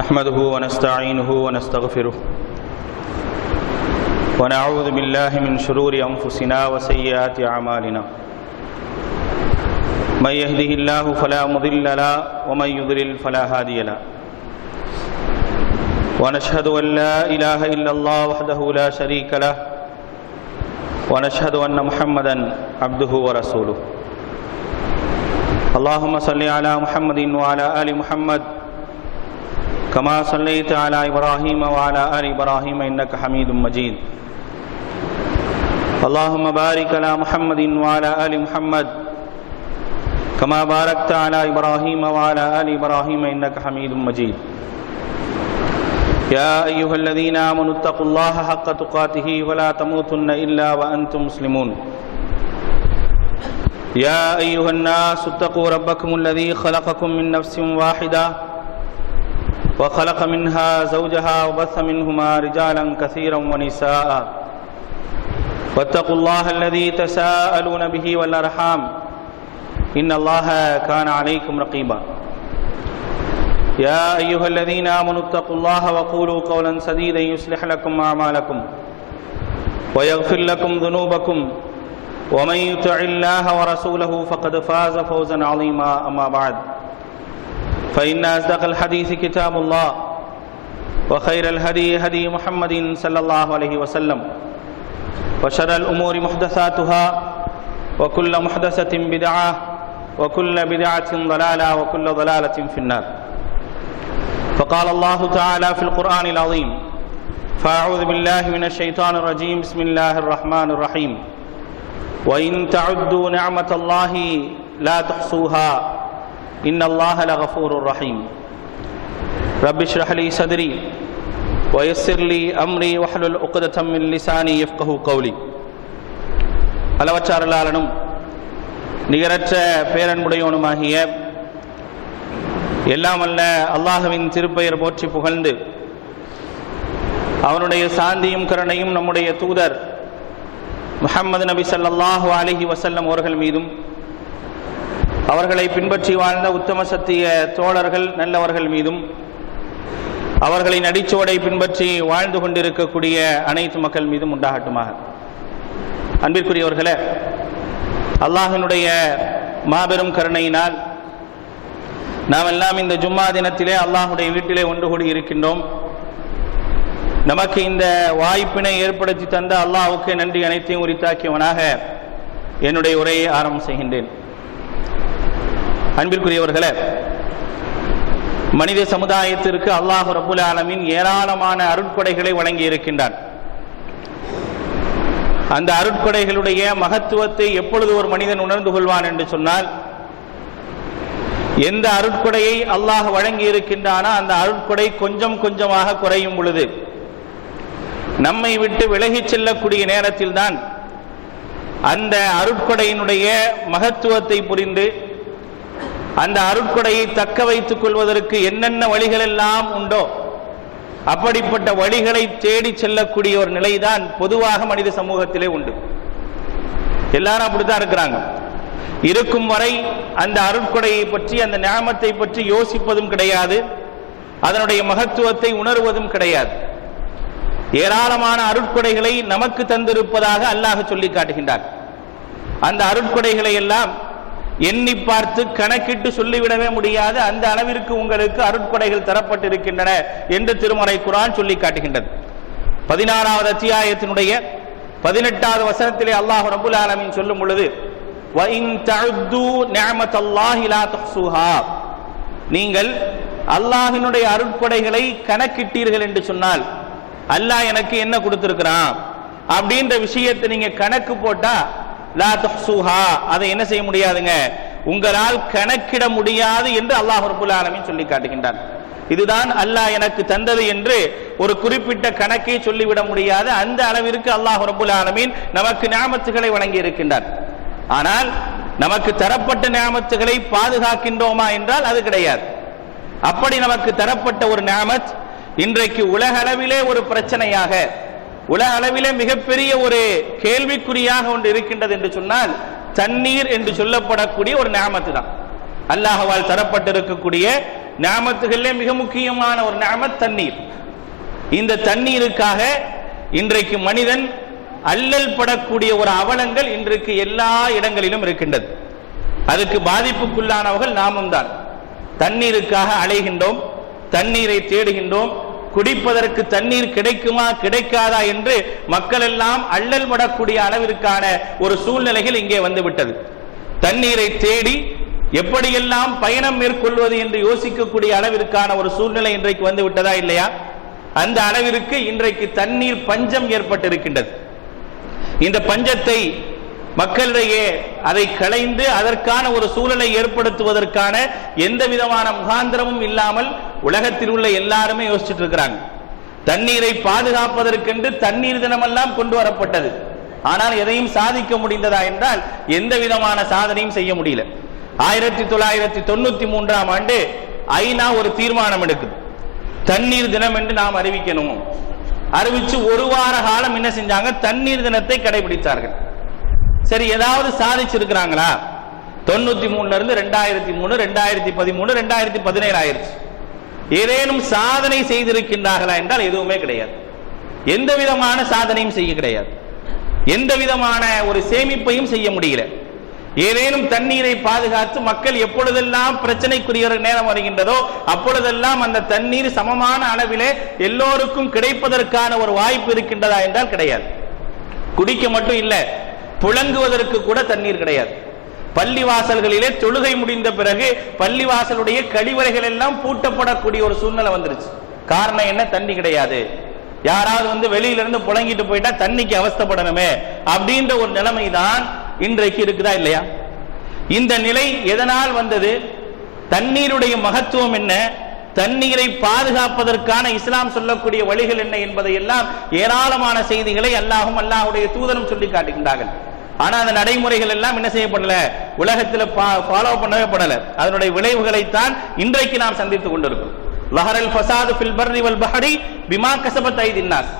نحمده ونستعينه ونستغفره ونعوذ بالله من شرور أنفسنا وسيئات أعمالنا من يهده الله فلا مضل له ومن يضلل فلا هادي له ونشهد أن لا إله إلا الله وحده لا شريك له ونشهد أن محمدا عبده ورسوله اللهم صل على محمد وعلى آل محمد كما صليت على إبراهيم وعلى آل إبراهيم إنك حميد مجيد اللهم بارك على محمد وعلى آل محمد كما باركت على إبراهيم وعلى آل إبراهيم إنك حميد مجيد يا أيها الذين آمنوا اتقوا الله حق تقاته ولا تموتن إلا وأنتم مسلمون يا أيها الناس اتقوا ربكم الذي خلقكم من نفس واحدة وخلق منها زوجها وبث منهما رجالا كثيرا ونساء واتقوا الله الذي تساءلون به والأرحام إن الله كان عليكم رقيبا يا أيها الذين آمنوا اتقوا الله وقولوا قولا سديدا يصلح لكم أعمالكم ويغفر لكم ذنوبكم ومن يطع الله ورسوله فقد فاز فوزا عظيما أما بعد فإن أصدق الحديث كتاب الله وخير الهدي هدي محمد صلى الله عليه وسلم وشر الأمور محدثاتها وكل محدثة بدعة وكل بدعة ضلالة وكل ضلالة في النار فقال الله تعالى في القرآن العظيم فأعوذ بالله من الشيطان الرجيم بسم الله الرحمن الرحيم وإن تعدوا نعمة الله لا تحصوها إن الله لغفور رحيم رب اشرح لي صدري ويسر لي أمري واحلل عقدة من لساني يفقهوا قولي அளவற்ற அருளாளனும் நிகரற்ற பேரன்புடையவனுமாகிய எல்லாம் அல்ல அல்லாஹ்வின் திருப்பெயர் போற்றி புகழ்ந்து அவனுடைய சாந்தியும் கருணையும் நம்முடைய தூதர் முஹம்மது நபி ஸல்லல்லாஹு அலைஹி வஸல்லம் அவர்கள் மீதும் அவர்களை பின்பற்றி வாழ்ந்த உத்தம சத்திய தோழர்கள் நல்லவர்கள் மீதும் அவர்களின் அடிச்சுவடை பின்பற்றி வாழ்ந்து கொண்டிருக்கக்கூடிய அனைத்து மக்கள் மீதும் உண்டாகட்டுமாக. அன்பிற்குரியவர்களே, அல்லாஹ்வினுடைய மாபெரும் கருணையினால் நாம் எல்லாம் இந்த ஜும்மா தினத்திலே அல்லாஹ்வுடைய வீட்டிலே ஒன்று கூடி இருக்கின்றோம். நமக்கு இந்த வாய்ப்பினை ஏற்படுத்தி தந்த அல்லாஹ்வுக்கு நன்றி அனைத்தையும் உரித்தாக்கியவனாக என்னுடைய உரையை ஆரம்பம் செய்கின்றேன். அன்பிற்குரியவர்களே, மனித சமுதாயத்திற்கு அல்லாஹ் ரப்புல் ஆலமீன் ஏராளமான அருட்கொடைகளை வழங்கி இருக்கின்றான். அந்த அருட்கொடைகளுடைய மகத்துவத்தை எப்பொழுது ஒரு மனிதன் உணர்ந்து கொள்வான் என்று சொன்னால், எந்த அருட்கொடையை அல்லாஹ் வழங்கி இருக்கின்றானோ அந்த அருட்கொடை கொஞ்சம் கொஞ்சமாக குறையும் பொழுது, நம்மை விட்டு விலகிச் செல்லக்கூடிய நேரத்தில் தான் அந்த அருட்கொடையினுடைய மகத்துவத்தை புரிந்து அந்த அருட்கொடையை தக்க வைத்துக் கொள்வதற்கு என்னென்ன வழிகள் எல்லாம் உண்டோ அப்படிப்பட்ட வழிகளை தேடி செல்லக்கூடிய ஒரு நிலைதான் பொதுவாக மனித சமூகத்திலே உண்டு. எல்லாரும் அப்படித்தான் இருக்கிறாங்க. இருக்கும் வரை அந்த அருட்கொடையை பற்றி அந்த நியாமத்தை பற்றி யோசிப்பதும் கிடையாது, அதனுடைய மகத்துவத்தை உணர்வதும் கிடையாது. ஏராளமான அருட்கொடைகளை நமக்கு தந்திருப்பதாக அல்லாஹ் சொல்லி காட்டுகின்றார். அந்த அருட்கொடைகளை எல்லாம் எண்ணி பார்த்து கணக்கிட்டு சொல்லிவிடவே முடியாது, அந்த அளவிற்கு உங்களுக்கு அருட்கொடைகள் தரப்பட்டிருக்கின்றன என்று திருமறை குர்ஆன் சொல்லி காட்டுகின்றது. 16வது அத்தியாயத்தினுடைய 18வது வசனத்திலே அல்லாஹ் ரப்புல் ஆலமீன் சொல்லும் பொழுது, وَإِن تَعُدُّوا نِعْمَةَ اللَّهِ لَا تُحْصُوهَا, நீங்கள் அல்லாஹ்வினுடைய அருட்கொடைகளை கணக்கிட்டீர்கள் என்று சொன்னால், அல்லாஹ் எனக்கு என்ன கொடுத்திருக்கிறான் அப்படின்ற விஷயத்தை நீங்க கணக்கு போட்டா லா துஹ்ஸூஹா, அதை என்ன செய்ய முடியாதுங்க, உங்களால் கணக்கிட முடியாது என்று அல்லாஹ் ரப்புல் ஆலமீன் சொல்லி காட்டுகின்றான். இதுதான் அல்லாஹ் எனக்கு தந்தது என்று ஒரு குறிப்பிட்ட கணக்கை சொல்லிவிட முடியாது, அந்த அளவிற்கு அல்லாஹ் ரப்புல் ஆலமீன் நமக்கு நியாமத்துகளை வழங்கி இருக்கின்றான். ஆனால் நமக்கு தரப்பட்ட நியாமத்துகளை பாதுகாக்கின்றோமா என்றால் அது கிடையாது. அப்படி நமக்கு தரப்பட்ட ஒரு நியாமத் இன்றைக்கு உலக அளவிலே ஒரு பிரச்சனையாக, உலக அளவிலே மிகப்பெரிய ஒரு கேள்விக்குறியாக ஒன்று இருக்கின்றது என்று சொன்னால் தண்ணீர் என்று சொல்லப்படக்கூடிய ஒரு நியாமத்து தான். அல்லாஹ்வால் தரப்பட்டிருக்கக்கூடிய நியாமத்துகளிலே மிக முக்கியமான ஒரு நியாமத் தண்ணீர். இந்த தண்ணீருக்காக இன்றைக்கு மனிதன் அல்லல் படக்கூடிய ஒரு அவலங்கள் இன்றைக்கு எல்லா இடங்களிலும் இருக்கின்றது. அதுக்கு பாதிப்புக்குள்ளானவர்கள் நாமும் தான். தண்ணீருக்காக அலைகின்றோம், தண்ணீரை தேடுகின்றோம், குடிப்பதற்கு தண்ணீர் கிடைக்குமா கிடைக்காதா என்று மக்கள் எல்லாம் அல்லல் படக்கூடிய அளவிற்கான ஒரு சூழ்நிலைகள் இங்கே வந்துவிட்டது. தண்ணீரை தேடி எப்படியெல்லாம் பயணம் மேற்கொள்வது என்று யோசிக்கக்கூடிய அளவிற்கான ஒரு சூழ்நிலை இன்றைக்கு வந்து விட்டதா இல்லையா? அந்த அளவிற்கு இன்றைக்கு தண்ணீர் பஞ்சம் ஏற்பட்டிருக்கின்றது. இந்த பஞ்சத்தை மக்களிடையே அதை களைந்து அதற்கான ஒரு சூழலை ஏற்படுத்துவதற்கான எந்த விதமான முகாந்திரமும் இல்லாமல் உலகத்தில் உள்ள எல்லாருமே யோசிச்சுட்டு இருக்கிறாங்க. தண்ணீரை பாதுகாப்பதற்கென்று தண்ணீர் தினமெல்லாம் கொண்டு வரப்பட்டது. ஆனால் எதையும் சாதிக்க முடிந்ததா என்றால் எந்த விதமான சாதனையும் செய்ய முடியல. 1993ஆம் ஆண்டு ஐநா ஒரு தீர்மானம் எடுக்குது, தண்ணீர் தினம் என்று நாம் அறிவிக்கணும். அறிவிச்சு ஒரு வார காலம் என்ன செஞ்சாங்க, தண்ணீர் தினத்தை கடைபிடித்தார்கள். சரி, ஏதாவது சாதிச்சிருக்கிறாங்களா? 93 இருந்து 2003, 2013, 2017 ஆயிருச்சு. ஏதேனும் சாதனை செய்திருக்கின்றார்களா என்றால் எதுவுமே கிடையாது. எந்த விதமான சாதனையும் செய்ய கிடையாது. எந்த விதமான ஒரு சேமிப்பையும் செய்ய முடியல. ஏதேனும் தண்ணீரை பாதுகாத்து மக்கள் எப்பொழுதெல்லாம் பிரச்சனைக்குரிய நேரம் வருகின்றதோ அப்பொழுதெல்லாம் அந்த தண்ணீர் சமமான அளவிலே எல்லோருக்கும் கிடைப்பதற்கான ஒரு வாய்ப்பு இருக்கின்றதா என்றால் கிடையாது. குடிக்க மட்டும் இல்ல, புழங்குவதற்கு கூட தண்ணீர் கிடையாது. பள்ளிவாசல்களிலே தொழுகை முடிந்த பிறகு பள்ளிவாசலுடைய கழிவறைகள் எல்லாம் பூட்டப்படக்கூடிய ஒரு சூழ்நிலை வந்துருச்சு. காரணம் என்ன? தண்ணி கிடையாது. யாராவது வெளியிலிருந்து புழங்கிட்டு போயிட்டா தண்ணிக்கு அவஸ்தைப்படணுமே அப்படின்ற ஒரு நிலைமை தான் இன்றைக்கு இருக்குதா இல்லையா? இந்த நிலை எதனால் வந்தது? தண்ணீருடைய மகத்துவம் என்ன, தண்ணீரை பாதுகாப்பதற்கான இஸ்லாம் சொல்லக்கூடிய வழிகள் என்ன என்பதை எல்லாம் ஏராளமான செய்திகளை அல்லாஹும் அல்லாஹுடைய தூதரும் சொல்லி காட்டுகின்றார்கள். ஆனா அந்த நடைமுறைகள் எல்லாம் என்ன செய்யப்படல, உலகத்தில் ஃபாலோ பண்ணவே படல. அதனுடைய விளைவுகளைத்தான் இன்றைக்கு நாம் சந்தித்துக் கொண்டிருக்கிறோம். லஹரல் ஃபஸாது ஃபில் பர்ரி வல் பஹரி பிமா கஸபத் ஐதின் நாஸ்.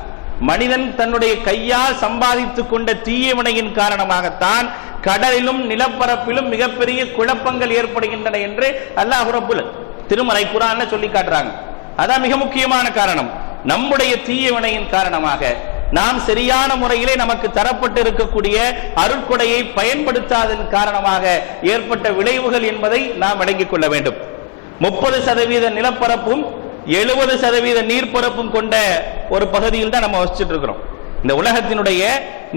மனிதன் தன்னுடைய கையால் சம்பாதித்துக் கொண்ட தீய வினையின் காரணமாகத்தான் கடலிலும் நிலப்பரப்பிலும் மிகப்பெரிய குழப்பங்கள் ஏற்படுகின்றன என்று அல்லாஹ் ரப்புல் திருமறை குர்ஆன்ல சொல்லி காட்டுறாங்க. அதான் மிக முக்கியமான காரணம். நம்முடைய தீய வினையின் காரணமாக நாம் சரியான முறையிலே நமக்கு தரப்பட்டு இருக்கக்கூடிய அருட்கொடையை பயன்படுத்தாதன் காரணமாக ஏற்பட்ட விளைவுகள் என்பதை நாம் விளங்கிக் கொள்ள வேண்டும். 30% நிலப்பரப்பும் 70% நீர்ப்பரப்பும் கொண்ட ஒரு பகுதியில் தான் நம்ம வசிச்சுட்டு இருக்கிறோம். இந்த உலகத்தினுடைய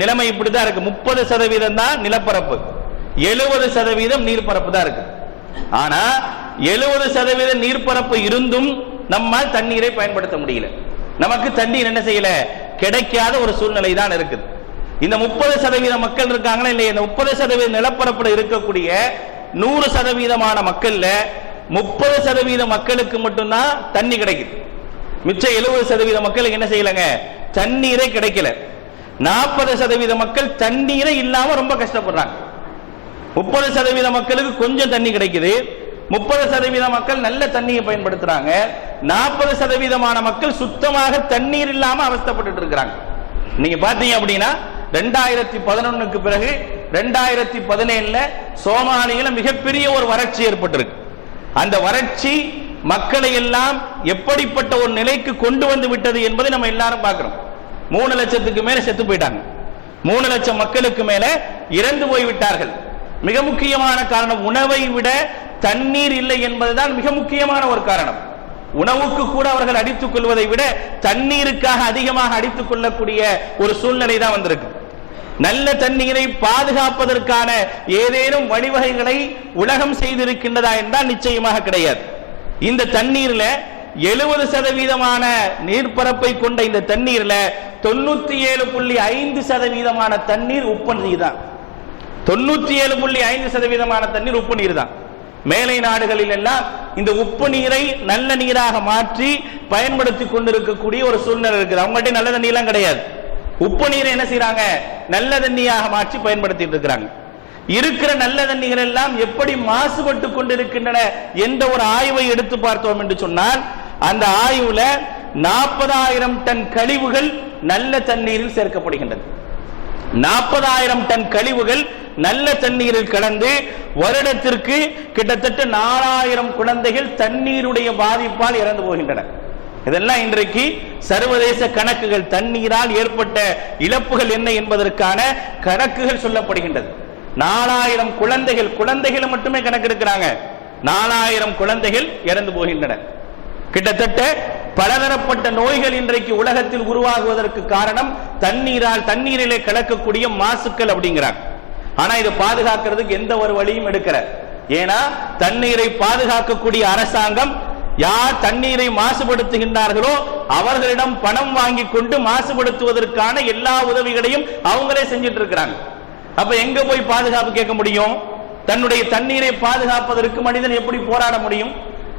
நிலைமை இப்படிதான் இருக்கு. 30% தான் நிலப்பரப்பு, 70% நீர்ப்பரப்பு தான் இருக்கு. ஆனா 70% நீர்ப்பரப்பு இருந்தும் நம்மால் தண்ணீரை பயன்படுத்த முடியல. நமக்கு தண்ணீர் என்ன செய்யல, கிடைக்காத ஒரு சூழ்நிலை தான் இருக்குது. இந்த 30% மக்கள் இருக்காங்களா இல்லையா, இந்த 30% நிலப்பரப்புல இருக்கக்கூடிய 100% மக்கள்ல 30% மக்களுக்கு மட்டும்தான் தண்ணி கிடைக்குது. மிச்சம் 70% மக்களுக்கு என்ன செய்யலங்க, தண்ணீரே கிடைக்கல. 40% மக்கள் தண்ணீரே இல்லாம ரொம்ப கஷ்டப்படுறாங்க. 30% மக்களுக்கு கொஞ்சம் தண்ணி கிடைக்குது, 30% மக்கள் நல்ல தண்ணியை பயன்படுத்துறாங்க, 40% மக்கள் சுத்தமாக தண்ணீர் இல்லாம அவஸ்தைப்பட்டு இருக்கிறாங்க. நீங்க பாத்தீங்க அப்படின்னா 2011க்கு பிறகு 2017ல சோமாலியில மிகப்பெரிய ஒரு வறட்சி ஏற்பட்டிருக்கு. அந்த வறட்சி மக்களை எல்லாம் எப்படிப்பட்ட ஒரு நிலைக்கு கொண்டு வந்து விட்டது என்பதை நம்ம எல்லாரும் பார்க்கிறோம். 3 லட்சத்துக்கு மேல செத்து போயிட்டாங்க. 3 லட்சம் மக்களுக்கு மேல இறந்து போய்விட்டார்கள். மிக முக்கியமான காரணம் உணவை விட தண்ணீர் இல்லை என்பதுதான் மிக முக்கியமான ஒரு காரணம். உணவுக்கு கூட அவர்கள் அடித்துக் கொள்வதை விட தண்ணீருக்காக அதிகமாக அடித்துக் கொள்ளக்கூடிய ஒரு சூழ்நிலை தான் வந்திருக்கு. நல்ல தண்ணீரை பாதுகாப்பதற்கான ஏதேனும் வழிவகைகளை உலகம் செய்திருக்கின்றதா என்றால் நிச்சயமாக கிடையாது. இந்த தண்ணீர்ல 70% நீர்ப்பரப்பை கொண்ட இந்த தண்ணீர்ல 97.5% தண்ணீர் உப்பு நீர் தான். 97.5% தண்ணீர் உப்பு நீர் தான். மேலை நாடுகளில் எல்லாம் இந்த உப்பு நீரை நல்ல நீராக மாற்றி பயன்படுத்தி கொண்டிருக்கக்கூடிய ஒரு சூழ்நிலை இருக்குது. அவங்கள்ட்ட நல்ல தண்ணி எல்லாம் கிடையாது. உப்பு நீரை என்ன செய்யறாங்க, நல்ல தண்ணியாக மாற்றி பயன்படுத்திட்டு இருக்கிறாங்க. இருக்கிற நல்ல தண்ணிகள் எல்லாம் எப்படி மாசுபட்டு கொண்டிருக்கின்றன என்ற ஒரு ஆய்வை எடுத்து பார்த்தோம் என்று சொன்னால் அந்த ஆய்வுல 40,000 டன் கழிவுகள் நல்ல தண்ணீரில் சேர்க்கப்படுகின்றது. 40,000 டன் கழிவுகள் நல்ல தண்ணீரில் கலந்து வருடத்திற்கு கிட்டத்தட்ட 4,000 குழந்தைகள் தண்ணீருடைய பாதிப்பால் இறந்து போகின்றன. இதெல்லாம் இன்றைக்கு சர்வதேச கணக்குகள். தண்ணீரால் ஏற்பட்ட இழப்புகள் என்ன என்பதற்கான கணக்குகள் சொல்லப்படுகின்றது. 4,000 குழந்தைகள் மட்டுமே கணக்கெடுக்கிறாங்க. 4,000 குழந்தைகள் இறந்து போகின்றன. கிட்டத்தட்ட பலதரப்பட்ட நோய்கள் இன்றைக்கு உலகத்தில் உருவாகுவதற்கு காரணம் தண்ணீரிலே கலக்கக்கூடிய மாசுக்கள் அப்படிங்கிறாங்க. ஆனா இதை பாதுகாக்கிறதுக்கு எந்த ஒரு வழியும் எடுக்கிற. ஏன்னா தண்ணீரை பாதுகாக்கக்கூடிய அரசாங்கம் யார் தண்ணீரை மாசுபடுத்துகின்றார்களோ அவர்களிடம் பணம் வாங்கி கொண்டு மாசுபடுத்துவதற்கான எல்லா உதவிகளையும் அவங்களே செஞ்சிட்டு இருக்கிறாங்க. அப்ப எங்க போய் பாதுகாப்பு கேட்க முடியும்? தன்னுடைய தண்ணீரை பாதுகாப்பதற்கு மனிதன் எப்படி போராட முடியும்?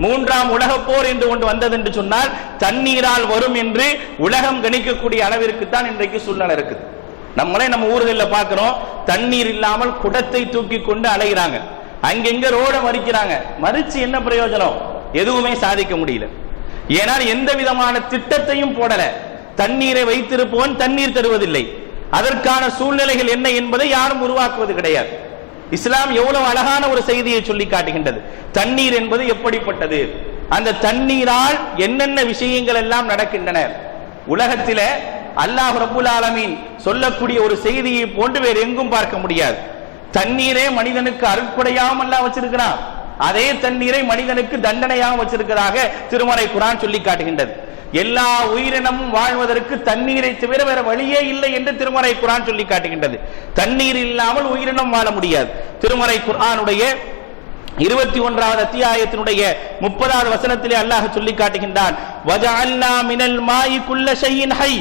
3ஆம் உலகப் போர் என்று ஒன்று வந்தது என்று சொன்னால் தண்ணீரால் வரும் என்று உலகம் கணிக்கக்கூடிய அளவிற்கு தான் இன்றைக்கு சூழ்நிலை இருக்குது. நம்மளே நம்ம ஊர்களில் பார்க்கிறோம், தண்ணீர் இல்லாமல் குடத்தை தூக்கி கொண்டு அலைகிறாங்க. அங்கெங்க ரோட மறிக்கிறாங்க. மறிச்சு என்ன பிரயோஜனம்? எதுவுமே சாதிக்க முடியல. ஏனால் எந்த விதமான திட்டத்தையும் போடல. தண்ணீரை வைத்திருப்பவன் தண்ணீர் தருவதில்லை. அதற்கான சூழ்நிலைகள் என்ன என்பதை யாரும் உருவாக்குவது கிடையாது. இஸ்லாம் எவ்வளவு அழகான ஒரு செய்தியை சொல்லி காட்டுகின்றது. தண்ணீர் என்பது எப்படிப்பட்டது, அந்த தண்ணீரால் என்னென்ன விஷயங்கள் எல்லாம் நடக்கின்றன. உலகத்தில அல்லாஹ் ரப்புல் ஆலமீன் சொல்லக்கூடிய ஒரு செய்தியை போன்று வேறு எங்கும் பார்க்க முடியாது. தண்ணீரே மனிதனுக்கு அருட்கொடையாம அல்லாஹ் வச்சிருக்கிறான். அதே தண்ணீரை மனிதனுக்கு தண்டனையாக வச்சிருக்கிறதாக திருமறை குர்ஆன் சொல்லி காட்டுகின்றது. எல்லா உயிரினமும் வாழ்வதற்கு தண்ணீரை தவிர வேற வழியே இல்லை என்று திருமறை குர்ஆன் சொல்லி காட்டுகின்றது. தண்ணீர் இல்லாமல் உயிரினம் வாழ முடியாது. திருமறை குர்ஆனுடைய 21வது அத்தியாயத்தினுடைய 30வது வசனத்திலே அல்லாஹ் சொல்லி காட்டுகின்றான், வஜஅல்னா மினல் மாஇ குல்ல ஷைஇன் ஹை.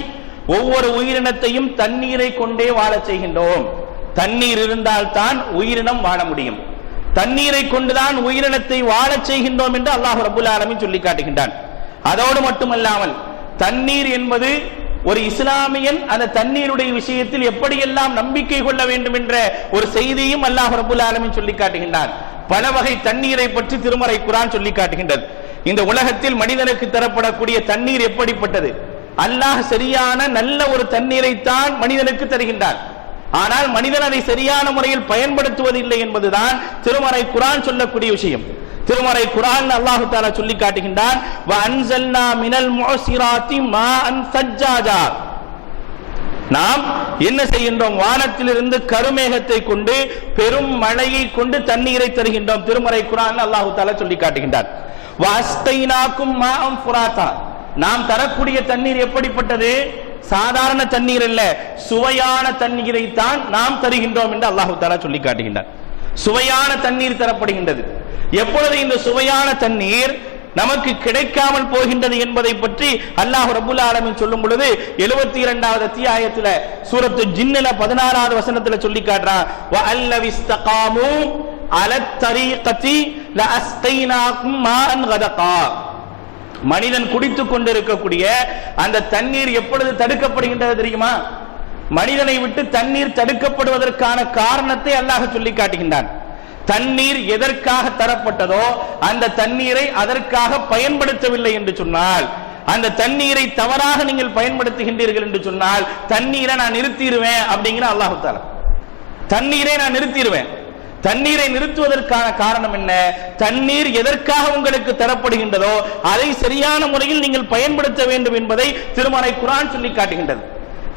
ஒவ்வொரு உயிரினத்தையும் தண்ணீரை கொண்டே வாழச் செய்கின்றோம். தண்ணீர் இருந்தால் தான் உயிரினம் வாழ முடியும். தண்ணீரை கொண்டுதான் உயிரினத்தை வாழச் செய்கின்றோம் என்று அல்லாஹ் ரப்புல் ஆலமீன் சொல்லி காட்டுகின்றான். அதோடு மட்டுமல்லாமல் தண்ணீர் என்பது ஒரு இஸ்லாமியன் அந்த தண்ணீருடைய விஷயத்தில் எப்படியெல்லாம் நம்பிக்கை கொள்ள வேண்டும் என்ற ஒரு செய்தியும் அல்லாஹ் ரப்புல் ஆலமீன் சொல்லி காட்டுகின்றான். பல வகை தண்ணீரை பற்றி திருமறை குர்ஆன் சொல்லி காட்டுகின்றது. இந்த உலகத்தில் மனிதனுக்கு தரப்படக்கூடிய தண்ணீர் எப்படிப்பட்டது? அல்லாஹ் சரியான நல்ல ஒரு தண்ணீரை தான் மனிதனுக்கு தருகின்றான். ஆனால் மனிதன் அதை சரியான முறையில் பயன்படுத்துவதில்லை என்பதுதான் திருமறை குர்ஆன் சொல்லக்கூடிய விஷயம். திருமறை குர்ஆன் அல்லாஹ் தஆலா சொல்லி காட்டுகின்றான், வ அன்ஸல்னா மினல் முஅஸிராத்தி மாஅன் சஜ்ஜாஜா. நாம் என்ன செய்கின்றோம்? வானத்திலிருந்து கருமேகத்தை கொண்டு பெரும் மழையை கொண்டு தண்ணீரை தருகின்றோம். திருமறை குர்ஆன் அல்லாஹ் தஆலா சொல்லி காட்டுகின்றான். வ அஸ்தைனாக்கும் மாஅன் ஃபுராத்தா. நாம் தரக்கூடிய தண்ணீர் எப்படிப்பட்டது? சாதாரண தண்ணீர் அல்ல, சுவையான தண்ணீரை தான் நாம் தருகின்றோம் என்று அல்லாஹ் தஆலா சொல்லி காட்டுகின்றான். சுவையான தண்ணீர் தரப்படுகின்றது. எப்பொழுது இந்த சுவையான தண்ணீர் நமக்கு கிடைக்காமல் போகின்றது என்பதை பற்றி அல்லாஹ் ரப்புல் ஆலமீன் சொல்லும் பொழுது 72வது அத்தியாயத்துல சூரத்து ஜின்னில 16வது வசனத்துல சொல்லி காட்டுறான், வ அல்லவிஸ்தகாமு அலத் தரீகதி லஅஸ்தைனாகும் மாஅன் கதகா. மனிதன் குடித்துக் கொண்டிருக்கக்கூடிய அந்த தண்ணீர் எப்பொழுது தடுக்கப்படுகின்றது தெரியுமா? மனிதனை விட்டு தண்ணீர் தடுக்கப்படுவதற்கான காரணத்தை அல்லாஹ் சொல்லி காட்டுகின்றான். தண்ணீர் எதற்காக தரப்பட்டதோ அந்த தண்ணீரை அதற்காக பயன்படுத்தவில்லை என்று சொன்னால், அந்த தண்ணீரை தவறாக நீங்கள் பயன்படுத்துகின்றீர்கள் என்று சொன்னால் தண்ணீரை நான் நிறுத்திடுவேன் அப்படிங்கிற அல்லாஹ் தஆலா. தண்ணீரை நான் நிறுத்திடுவேன். தண்ணீரை நிறுத்துவதற்கான காரணம் என்ன? தண்ணீர் எதற்காக உங்களுக்கு தரப்படுகின்றதோ அதை சரியான முறையில் நீங்கள் பயன்படுத்த வேண்டும் என்பதை திருமறை குர்ஆன் சொல்லி காட்டுகின்றது.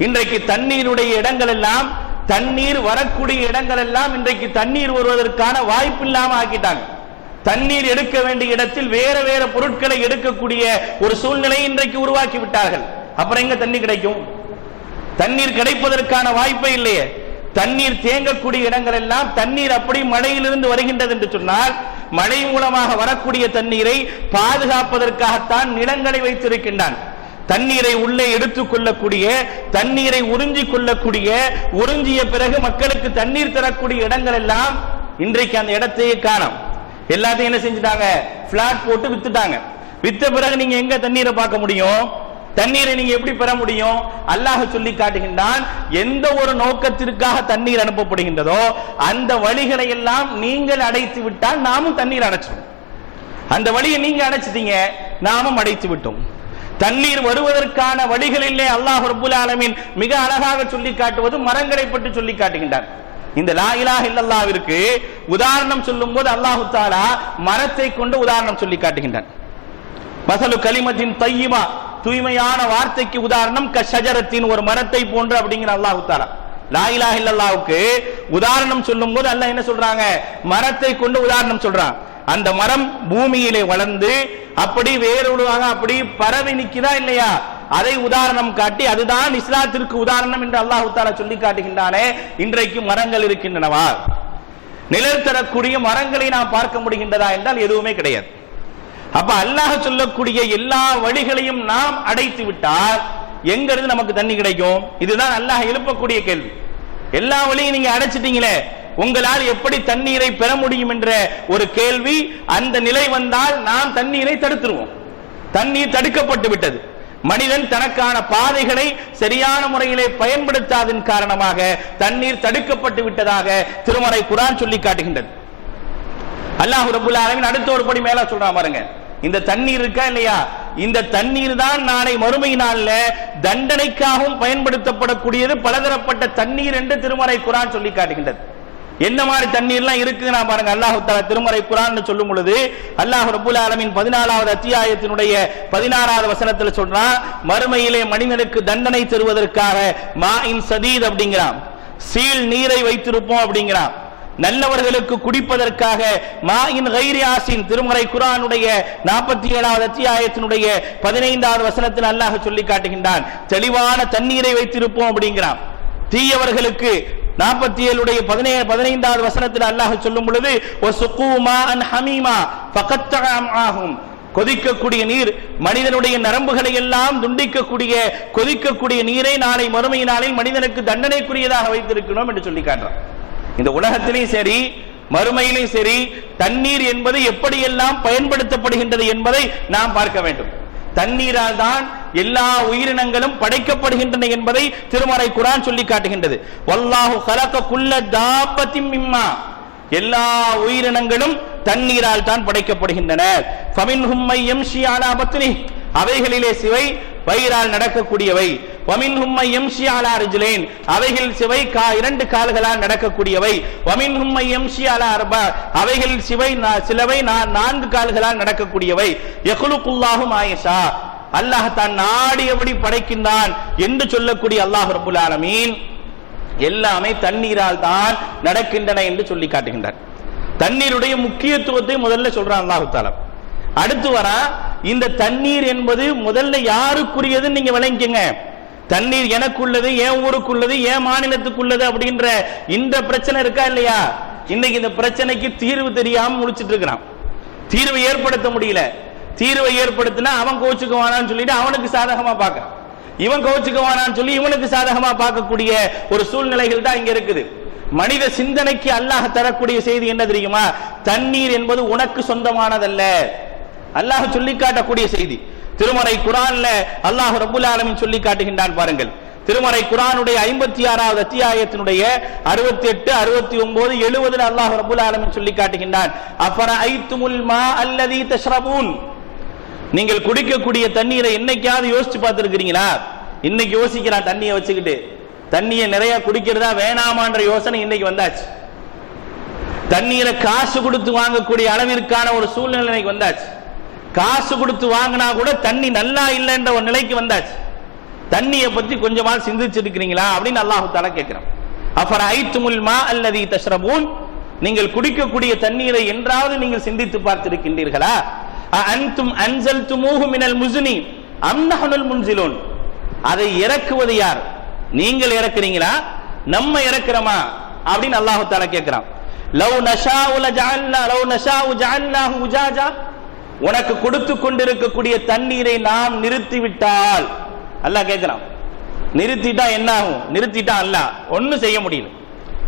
இன்றைக்கு தண்ணீருடைய இடங்கள் எல்லாம், தண்ணீர் வரக்கூடிய இடங்கள் எல்லாம் இன்றைக்கு தண்ணீர் வருவதற்கான வாய்ப்பு இல்லாம ஆக்கிட்டாங்க. தண்ணீர் எடுக்க வேண்டிய இடத்தில் வேற வேற பொருட்களை எடுக்கக்கூடிய ஒரு சூழ்நிலை இன்றைக்கு உருவாக்கி விட்டார்கள். அப்புறம் எங்க தண்ணீர் கிடைக்கும்? தண்ணீர் கிடைப்பதற்கான வாய்ப்பே இல்லையே. தண்ணீர் தேங்கக்கூடிய இடங்கள் எல்லாம் தண்ணீர் அப்படி மழையிலிருந்து வருகின்றது என்று சொன்னால், மழை மூலமாக வரக்கூடிய தண்ணீரை பாதுகாப்பதற்காகத்தான் நிலங்களை வைத்திருக்கின்றான். தண்ணீரை உள்ளே எடுத்துக் கொள்ளக்கூடிய, தண்ணீரை உறிஞ்சிக் கொள்ளக்கூடிய, உறிஞ்சிய பிறகு மக்களுக்கு தண்ணீர் தரக்கூடிய இடங்கள் எல்லாம் இன்றைக்கு அந்த இடத்தையே காணோம். எல்லாத்தையும் என்ன செஞ்சுட்டாங்க? பிளாட் போட்டு வித்துட்டாங்க. வித்த பிறகு நீங்க எங்க தண்ணீரை பார்க்க முடியும்? தண்ணீரை நீங்க எப்படி பெற முடியும்? அல்லாஹ் சொல்லி காட்டுகின்றான், எந்த ஒரு நோக்கத்திற்காக தண்ணீர் அனுப்பப்படுகின்றதோ அந்த வழிகளை எல்லாம் நீங்கள் அடைத்து விட்டால் நாமும் தண்ணீர் அடைச்சிடும். அந்த வழியை நீங்க அடைச்சிட்டீங்க, நாமும் அடைத்து விட்டோம். தண்ணீர் வருவதற்கான வழிகளிலே அல்லாஹ் ரப்பல் ஆலமீன் மிக அழகாக சொல்லி காட்டுவது மரங்களை பற்றி சொல்லி காட்டுகின்றார். இந்த லா இலாஹ இல்லல்லாஹ்விற்கு உதாரணம் சொல்லும்போது அல்லாஹ் தஆலா மரத்தை கொண்டு உதாரணம் சொல்லி காட்டுகின்றான். மஸலு கலிமத்தின் தய்யிபா, தூய்மையான வார்த்தைக்கு உதாரணம் கஷஜரத்தின், ஒரு மரத்தை போன்று அப்படிங்கிற அல்லாஹ் தஆலா. லா இலாஹ இல்லல்லாஹ்வுக்கு உதாரணம் சொல்லும்போது அல்லாஹ் என்ன சொல்றாங்க? மரத்தை கொண்டு உதாரணம் சொல்றான். அந்த மரம் பூமியிலே வளர்ந்து அப்படி வேறுவாக அப்படி பரவி நிற்கிறா இல்லையா, அதை உதாரணம் காட்டி அதுதான் இஸ்லாத்திற்கு உதாரணம் என்று அல்லாஹ் தஆலா சொல்லி காட்டுகின்றானே. இன்றைக்கு மரங்கள் இருக்கின்றனவா? நிழல் தரக்கூடிய மரங்களை நாம் பார்க்க முடிகின்றதா என்றால் எதுவுமே கிடையாது. அப்ப அல்லாஹ் சொல்லக்கூடிய எல்லா வழிகளையும் நாம் அடைத்து விட்டால் எங்கிருந்து நமக்கு தண்ணி கிடைக்கும்? இதுதான் அல்லாஹ் எழுப்பக்கூடிய கேள்வி. எல்லா வழியும் நீங்க அடைச்சிட்டீங்களே, உங்களால் எப்படி தண்ணீரை பெற முடியும் என்ற ஒரு கேள்வி. அந்த நிலை வந்தால் நாம் தண்ணீரை தடுத்துருவோம். தண்ணீர் தடுக்கப்பட்டு விட்டது. மனிதன் தனக்கான பாதைகளை சரியான முறையிலே பயன்படுத்தாதன் காரணமாக தண்ணீர் தடுக்கப்பட்டு விட்டதாக திருமறை குர்ஆன் சொல்லி காட்டுகின்றது. அல்லாஹ் ரப்பல் ஆலமீன் அடுத்த ஒரு படி மேல சொல்றான் பாருங்க. இந்த தண்ணீர் இருக்கா இல்லையா, இந்த தண்ணீர் தான் நாளை மறுமை நாள்ல தண்டனைக்காகவும் பயன்படுத்தப்படக்கூடியது பலதரப்பட்ட தண்ணீர் என்று திருமறை குர்ஆன் சொல்லி காட்டுகின்றது. என்ன மாதிரி தண்ணீர்லாம் இருக்கு நான் பாருங்க. அல்லாஹ் தஆலா திருமறை குர்ஆன் சொல்லும் பொழுது அல்லாஹ் ரப்பல் ஆலமீன் 14வது அத்தியாயத்தினுடைய 16வது வசனத்தில் சொல்றான், மறுமையிலே மனிதனுக்கு தண்டனை தருவதற்காக மாஇன் சதீத் அப்படிங்கிறான், சீல் நீரை வைத்திருப்போம் அப்படிங்கிறான். நல்லவர்களுக்கு குடிப்பதற்காக மாஇன் கைரி ஆசின், திருமறை குர்ஆனுடைய 47வது அத்தியாயத்தினுடைய 15வது வசனத்தில் அல்லாஹ் சொல்லி காட்டுகின்றான், தெளிவான தண்ணீரை வைத்திருப்போம் அப்படிங்கிறான். தீயவர்களுக்கு 47டைய 15வது வசனத்தில் அல்லாஹ் சொல்லும் பொழுது வசுகூமா அன் ஹமீமா ஃபகத்தஅம்ஆஹும், கொதிக்கக்கூடிய நீர், மனிதனுடைய நரம்புகளை எல்லாம் துண்டிக்கக்கூடிய கொதிக்கக்கூடிய நீரை நாளை மறுமை நாளில் மனிதனுக்கு தண்டனைக்குரியதாக வைத்திருக்கிறோம் என்று சொல்லி காட்டுறான். இந்த உலகத்திலேயும் சரி மறுமையிலும் சரி தண்ணீர் என்பது எப்படியெல்லாம் பயன்படுத்தப்படுகின்றது என்பதை நாம் பார்க்க வேண்டும். தண்ணீரால் தான் எல்லா உயிரினங்களும் படைக்கப்படுகின்றன என்பதை திருமறை குர்ஆன் சொல்லி காட்டுகின்றது. வல்லாஹு ஹலக குல்ல தாபத்தின் மிம்மா, எல்லா உயிரினங்களும் தண்ணீரால் தான் படைக்கப்படுகின்றன. ஃபமின்ஹும் மை யம்ஷி அலா பத்னி, அவைகளிலே சிவை வயிறால் நடக்கக்கூடியவை. வமின்ஹும் மை யம்ஷி அலா ரிஜ்லைன், அவைகளில் சிவை இரண்டு கால்களால் நடக்கக்கூடியவை. வமின்ஹும் மை யம்ஷி அலா அர்பா, அவைகளில் சிலவை 4 கால்களால் நடக்கக்கூடியவை. யக்லுகுல்லாஹு மா யஷா, அல்லாஹ் தான் நாடியபடி படைக்கின்றான் என்று சொல்லக்கூடிய அல்லாஹ் ரப்பல் ஆலமீன் எல்லாமே தண்ணீரால் தான் நடக்கின்றன என்று சொல்லி காட்டுகின்றார். தண்ணீருடைய முக்கியத்துவத்தை முதல்ல சொல்றான் அல்லாஹ் தஆலா. அடுத்து வரா, இந்த தண்ணீர் என்பது முதல்ல யாருக்குரியது நீங்க விளங்கிக்கங்க. தண்ணீர் எனக்குள்ளது, என் ஊருக்குள்ளது, என் மாநிலத்துக்குள்ளது அப்படின்ற இந்த பிரச்சனை இருக்கா இல்லையா, இன்னைக்கு இந்த பிரச்சனைக்கு தீர்வு தெரியாம முடிச்சிட்டு இருக்கிறான். தீர்வை ஏற்படுத்த முடியல. தீர்வை ஏற்படுத்தினா அவன் கோச்சுக்குவானான்னு சொல்லிட்டு அவனுக்கு சாதகமா பார்க்க, இவன் கோச்சுக்குவானான்னு சொல்லி இவனுக்கு சாதகமா பார்க்கக்கூடிய ஒரு சூழ்நிலைகள் தான் இங்க இருக்குது. மனித சிந்தனைக்கு அல்லாஹ் தரக்கூடிய செய்தி என்ன தெரியுமா? தண்ணீர் என்பது உனக்கு சொந்தமானதல்ல, அல்லாஹ் சொல்லி காட்டக்கூடிய செய்தி. திருமறை குர்ஆன்ல அல்லாஹ் ரப்பல் ஆலமீன் சொல்லி காட்டுகின்றான் பாருங்கள். திருமறை குர்ஆனுடைய 56வது அத்தியாயத்தினுடைய 68, 69, 70 அல்லாஹ் ரப்பல் ஆலமீன் சொல்லி காட்டுகின்றான், அஃபரஐத்துமுல் மா அல்லதி தஷ்ரபூன், நீங்கள் குடிக்கக்கூடிய தண்ணீரை என்னைக்காவது யோசிச்சு பார்த்திருக்கிறீங்களா? இன்னைக்கு யோசிக்கிறான் தண்ணியை வச்சுக்கிட்டு, தண்ணியை நிறைய குடிக்கிறதா வேணாமான்ற யோசனை இன்னைக்கு வந்தாச்சு. தண்ணீரை காசு கொடுத்து வாங்கக்கூடிய அளவிற்கான ஒரு சூழ்நிலை வந்தாச்சு. காசு கொடுத்து வாங்கினா கூட தண்ணி நல்லா இல்லைன்ற ஒரு நிலைக்கு வந்தாச்சு. தண்ணியை பத்தி கொஞ்சமா சிந்திச்சிருக்கிறீங்களா அப்படின்னு அல்லாஹ் தஆலா கேட்கிறான். அஃபரஐத்துமுல் மா அல்லதி தஷ்ரபூன், நீங்கள் குடிக்கக்கூடிய தண்ணீரை என்றாவது நீங்கள் சிந்தித்து பார்த்திருக்கின்றீர்களா? அன்தும் அன்ஸல்துமூஹு மினல் முஸ்னி அம் நஹ்னுல் முன்ஸிலூன், அதை இறக்குவது யார்? நீங்கள் இறக்குறீங்களா நம்ம இறக்குறோமா அப்படின்னு அல்லாஹ் தஆலா கேட்கிறான். லவ் நஷாஉ லஜஅல்னா லவ் நஷாஉ ஜஅல்னாஹு உஜாஜா, உனக்கு கொடுத்து கொண்டிருக்கக்கூடிய தண்ணீரை நாம் நிறுத்திவிட்டால், அல்லாஹ் கேட்கிறான், நிறுத்திட்டா என்ன ஆகும்? நிறுத்திட்டா அல்லாஹ் ஒன்னும் செய்ய முடியல.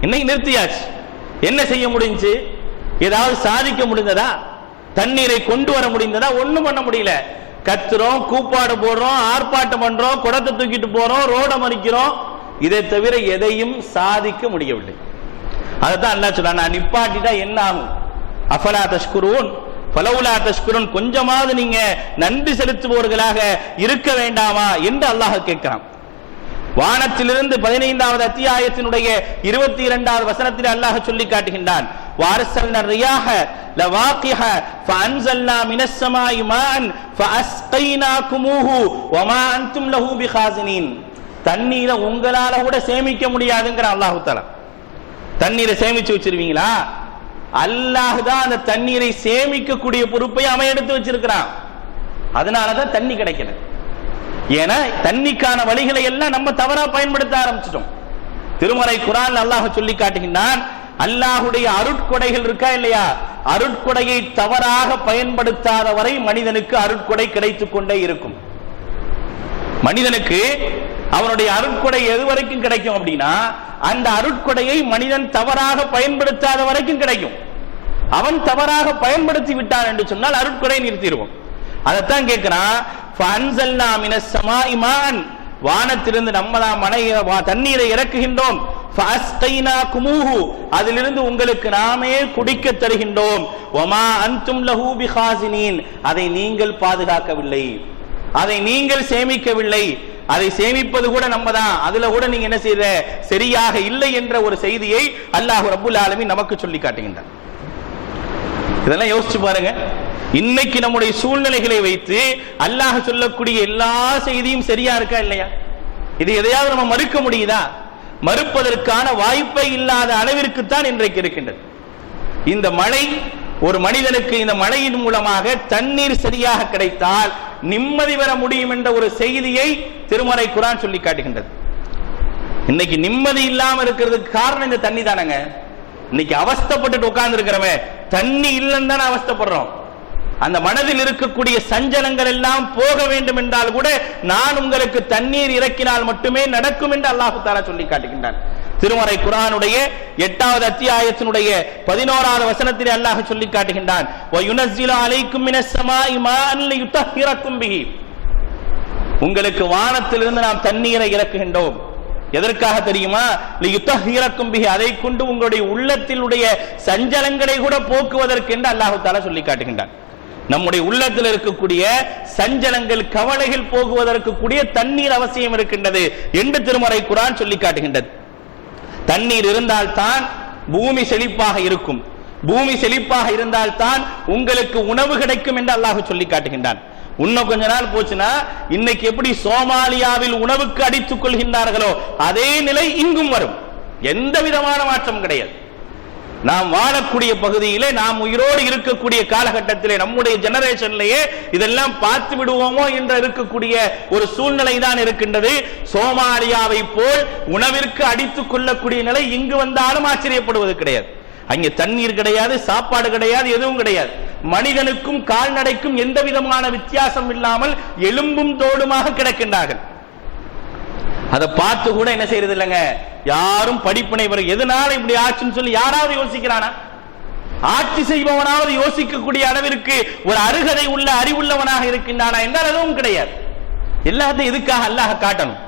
இன்னைக்கு நிறுத்தியாச்சு, என்ன செய்ய முடிஞ்சு? ஏதாவது சாதிக்க முடிந்ததா? தண்ணீரை கொண்டு வர முடிந்ததா? ஒண்ணும் பண்ண முடியல. கத்துறோம், கூப்பாடு போடுறோம், ஆர்ப்பாட்டம் பண்றோம், குடத்தை தூக்கிட்டு போறோம், ரோட மறிக்கிறோம், இதை தவிர எதையும் சாதிக்க முடியவில்லை. அதைத்தான் அல்லாஹ் சொல்றான், நான் நிப்பாட்டிட்டா என்ன ஆகும்? அஃபலா தஷ்குரூன், ஃபலௌலா தஷ்குருன், கொஞ்சமாவது நீங்க நன்றி செலுத்துபவர்களாக இருக்க வேண்டாமா என்று அல்லாஹ் கேட்கிறான். வானத்திலிருந்து 15வது அத்தியாயத்தினுடைய 22வது வசனத்தில் அல்லாஹ் சொல்லி காட்டுகின்றான், வாரசல்னா ரியாஹ லவாகிஹ ஃபஅன்ஸல்னா மினஸ் ஸமாஇ மாஅன் ஃபஅஸ்கைனாகுமுஹு வமா அன்தும் லஹு பிகாஸினின். தண்ணீரை உங்களால கூட சேமிக்க முடியாதுங்கற அல்லாஹ் தஆலா. தண்ணீரை சேமிச்சு வச்சிருவீங்களா? அல்லாஹ் தான் அந்த தண்ணீரை சேமிக்க கூடிய பொறுப்பை அவன் எடுத்து வச்சிருக்கிறான். அதனாலதான் தண்ணி கிடைக்கல. ஏன்னா தண்ணிக்கான வழிகளை எல்லாம் நம்ம தவறா பயன்படுத்த ஆரம்பிச்சிட்டோம். திருமறை குர்ஆன் அல்லாஹ் சொல்லி காட்டுகின்றான், அல்லாஹ்வுடைய அருட்கொடைகள் இருக்கா இல்லையா, அருட்கொடையை தவறாக பயன்படுத்தாத வரை மனிதனுக்கு அருட்கொடை கிடைத்துக் கொண்டே இருக்கும். மனிதனுக்கு அவனுடைய அருட்கொடை எது வரைக்கும் கிடைக்கும் அப்படின்னா, அந்த அருட்கொடையை மனிதன் தவறாக பயன்படுத்தாத வரைக்கும் கிடைக்கும். அவன் தவறாக பயன்படுத்தி விட்டான் என்று சொன்னால் அருட்கொடை நிறுத்திடுவோம். அதைத்தான் கேட்கிறான், ஃபஅன்ஸல்னா மினஸ் ஸமாஇ மாஅன், வானத்திலிருந்து நம்ம தண்ணீரை இறக்குகின்றோம், ஃபஅஸ்கைனாகுமுஹு, அதிலிருந்து உங்களுக்கு நாமே குடிக்க தருகின்றோம், வமா அன்தும் லஹு பிகாஸினின், அதை நீங்கள் பாதுகாக்கவில்லை, அதை நீங்கள் சேமிக்கவில்லை, அதை சேமிப்பது கூட நம்ம தான், அதுல கூட நீங்க என்ன செய்த சரியாக இல்லை என்ற ஒரு செய்தியை அல்லாஹ் ரப்புல் ஆலமீன் நமக்கு சொல்லி காட்டுகின்றான். இதெல்லாம் யோசிச்சு பாருங்க. இன்னைக்கு நம்முடைய சூழ்நிலைகளை வைத்து அல்லாஹ் சொல்லக்கூடிய எல்லா செய்தியும் சரியா இருக்கா இல்லையா? இது எதையாவது நம்ம மறுக்க முடியுதா? மறுப்பதற்கான வாய்ப்பை இல்லாத அளவிற்கு தான் இன்றைக்கு இருக்கின்றது. இந்த மழை, ஒரு மனிதனுக்கு இந்த மழையின் மூலமாக தண்ணீர் சரியாக கிடைத்தால் நிம்மதி பெற முடியும் என்ற ஒரு செய்தியை திருமறை குர்ஆன் சொல்லி காட்டுகின்றது. இன்னைக்கு நிம்மதி இல்லாம இருக்கிறதுக்கு காரணம் இந்த தண்ணி தானங்க. இன்னைக்கு அவஸ்தைப்பட்டு உட்கார்ந்து இருக்கிறவன் தண்ணி இல்லைன்னு தானே அவஸ்தைப்படுறோம். அந்த மனதில் இருக்கக்கூடிய சஞ்சலங்கள் எல்லாம் போக வேண்டும் என்றால் கூட நான் உங்களுக்கு தண்ணீர் இறக்கினால் மட்டுமே நடக்கும் என்று அல்லாஹ் தஆலா சொல்லி காட்டுகின்றான். திருமறை குர்ஆனுடைய 8வது அத்தியாயத்தினுடைய 11வது வசனத்தில் அல்லாஹ் சொல்லி காட்டுகின்றான், வயுனஸ்ஸிலு அலைக்கும் மினஸ் ஸமாஇ மாஅன் லியுத்தஹிரக்கும் பிஹி, உங்களுக்கு வானத்திலிருந்து நாம் தண்ணீரை இறக்குகின்றோம். எதற்காக தெரியுமா? லியுத்தஹிரக்கும் பிஹி, அதை கொண்டு உங்களுடைய உள்ளத்திலுடைய சஞ்சலங்களை கூட போக்குவதற்கு என்று அல்லாஹ் தஆலா சொல்லி காட்டுகின்றான். நம்முடைய உள்ளத்தில் இருக்கக்கூடிய சஞ்சலங்கள், கவலைகள் போகுவதற்கு கூடிய தண்ணீர் அவசியம் இருக்கின்றது என்று திருமறை குர்ஆன் சொல்லி காட்டுகின்றது. தண்ணீர் இருந்தால் தான் பூமி செழிப்பாக இருக்கும். பூமி செழிப்பாக இருந்தால் தான் உங்களுக்கு உணவு கிடைக்கும் என்று அல்லாஹ் சொல்லி காட்டுகின்றான். இன்னும் கொஞ்ச நாள் போச்சுன்னா இன்னைக்கு எப்படி சோமாலியாவில் உணவுக்கு அடித்துக் கொள்கின்றார்களோ அதே நிலை இங்கும் வரும். எந்த விதமான மாற்றம் கிடையாது. நாம் வாழக்கூடிய பகுதியிலே, நாம் உயிரோடு இருக்கக்கூடிய காலகட்டத்திலே, நம்முடைய ஜெனரேஷன்லயே இதெல்லாம் பார்த்து விடுவோமோ என்று இருக்கக்கூடிய ஒரு சூழ்நிலை தான் இருக்கின்றது. சோமாலியாவை போல் உணவிற்கு அடித்துக் கொள்ளக்கூடிய நிலை இங்கு வந்தாலும் ஆச்சரியப்படுவது கிடையாது. அங்கே தண்ணீர் கிடையாது, சாப்பாடு கிடையாது, எதுவும் கிடையாது. மனிதனுக்கும் கால்நடைக்கும் எந்த விதமான வித்தியாசம் இல்லாமல் எலும்பும் தோடுமாக கிடக்கின்றார்கள். அதை பார்த்து கூட என்ன செய்யறது இல்லைங்க, யாரும் படிப்பினை பெற. எதனால இப்படி ஆச்சுன்னு சொல்லி யாராவது யோசிக்கிறானா? ஆட்சி செய்பவனாவது யோசிக்கக்கூடிய அளவிற்கு ஒரு அருகதை உள்ள அறிவுள்ளவனாக இருக்கின்றானா என்றால் அதுவும் கிடையாது. எல்லாத்தையும் எதுக்காக அல்லாஹ் காட்டணும்?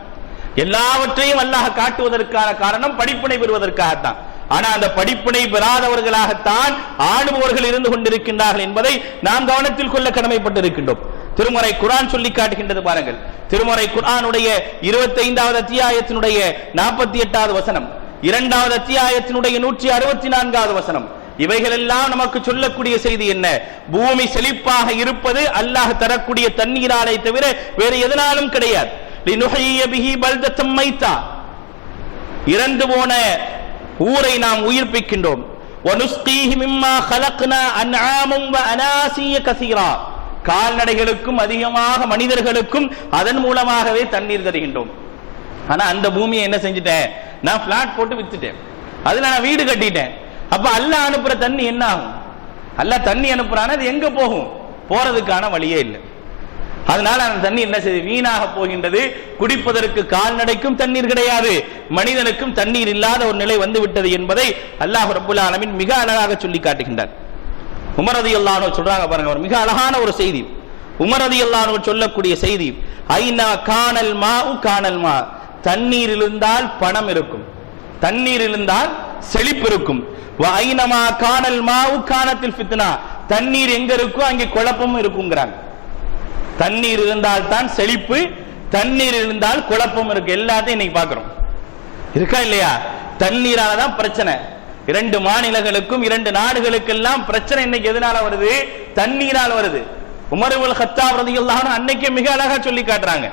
எல்லாவற்றையும் அல்லாஹ் காட்டுவதற்கான காரணம் படிப்பினை பெறுவதற்காகத்தான். ஆனா அந்த படிப்பினை பெறாதவர்களாகத்தான் ஆளுபவர்கள் இருந்து கொண்டிருக்கின்றார்கள் என்பதை நாம் கவனத்தில் கொள்ள கடமைப்பட்டிருக்கின்றோம். திருமறை குர்ஆன் சொல்லி காட்டுகின்றது பாருங்கள். திருமறை குர்ஆனுடைய 25வது அத்தியாயத்தினுடைய 48வது வசனம், 2வது அத்தியாயத்தினுடைய 164வது வசனம், இவைகள் எல்லாம் நமக்கு சொல்லக்கூடிய செய்தி என்ன? பூமி செழிப்பாக இருப்பது அல்லாஹ் தரக்கூடிய தண்ணீராலை தவிர வேறு எதனாலும் கிடையாது. லினுஹய்ய பிஹி பல்தத்தம் மைத்தா, இறந்து போன ஊரை நாம் உயிர்ப்பிக்கின்றோம். வனுஸ்கீஹி மிம்மா خلقنا انعاما واناسيا كثيرا, கால்நடைகளுக்கும் அதிகமாக மனிதர்களுக்கும் அதன் மூலமாகவே தண்ணீர் தருகின்றோம். ஆனா அந்த பூமியை என்ன செஞ்சிட்டேன்? நான் பிளாட் போட்டு வித்துட்டேன், அதுல நான் வீடு கட்டிட்டேன். அப்ப அல்லாஹ் அனுப்புற தண்ணி என்ன ஆகும்? அல்லாஹ் தண்ணி அனுப்புறானா அது எங்க போகும்? போறதுக்கான வழியே இல்லை. அதனால அந்த தண்ணி என்ன செய்து வீணாக போகின்றது. குடிப்பதற்கு கால்நடைக்கும் தண்ணீர் கிடையாது, மனிதனுக்கும் தண்ணீர் இல்லாத ஒரு நிலை வந்து விட்டது என்பதை அல்லாஹ் ரப்புல் ஆலமீன் மிக அழகாக சொல்லி காட்டுகின்றார். உமர் ரலியல்லாஹு அன்ஹு சொல்றாங்க பாருங்க, ஒரு மிக அழகான ஒரு செய்தி. உமர் ரலியல்லாஹு அன்ஹு சொல்லக்கூடிய செய்தி, ஐனா கானல் மாஉ கானல் மா, தண்ணீர் இருந்தால் பணம் இருக்கும், தண்ணீர் இருந்தால் செழிப்பு இருக்கும். வ ஐனமா கானல் மாஉ கானத்தில் ஃபித்னா, தண்ணீர் எங்க இருக்கோ அங்கே குழப்பமும் இருக்குங்கிறாங்க. தண்ணீர் இருந்தால் தான் செழிப்பு, தண்ணீர் இருந்தால் குழப்பம் இருக்கு. எல்லாத்தையும் இன்னைக்கு பார்க்கிறோம், இருக்கா இல்லையா? தண்ணீரால தான் பிரச்சனை. 2 மாநிலங்களுக்கும் 2 நாடுகளுக்கெல்லாம் பிரச்சனை இன்னைக்கு எதனால வருது? தண்ணீரால் வருது. உமர் இப்னு கத்தாப் ரலியல்லாஹு அன்ஹு அன்னைக்கே மிக அழகா சொல்லி காட்டுறாங்க,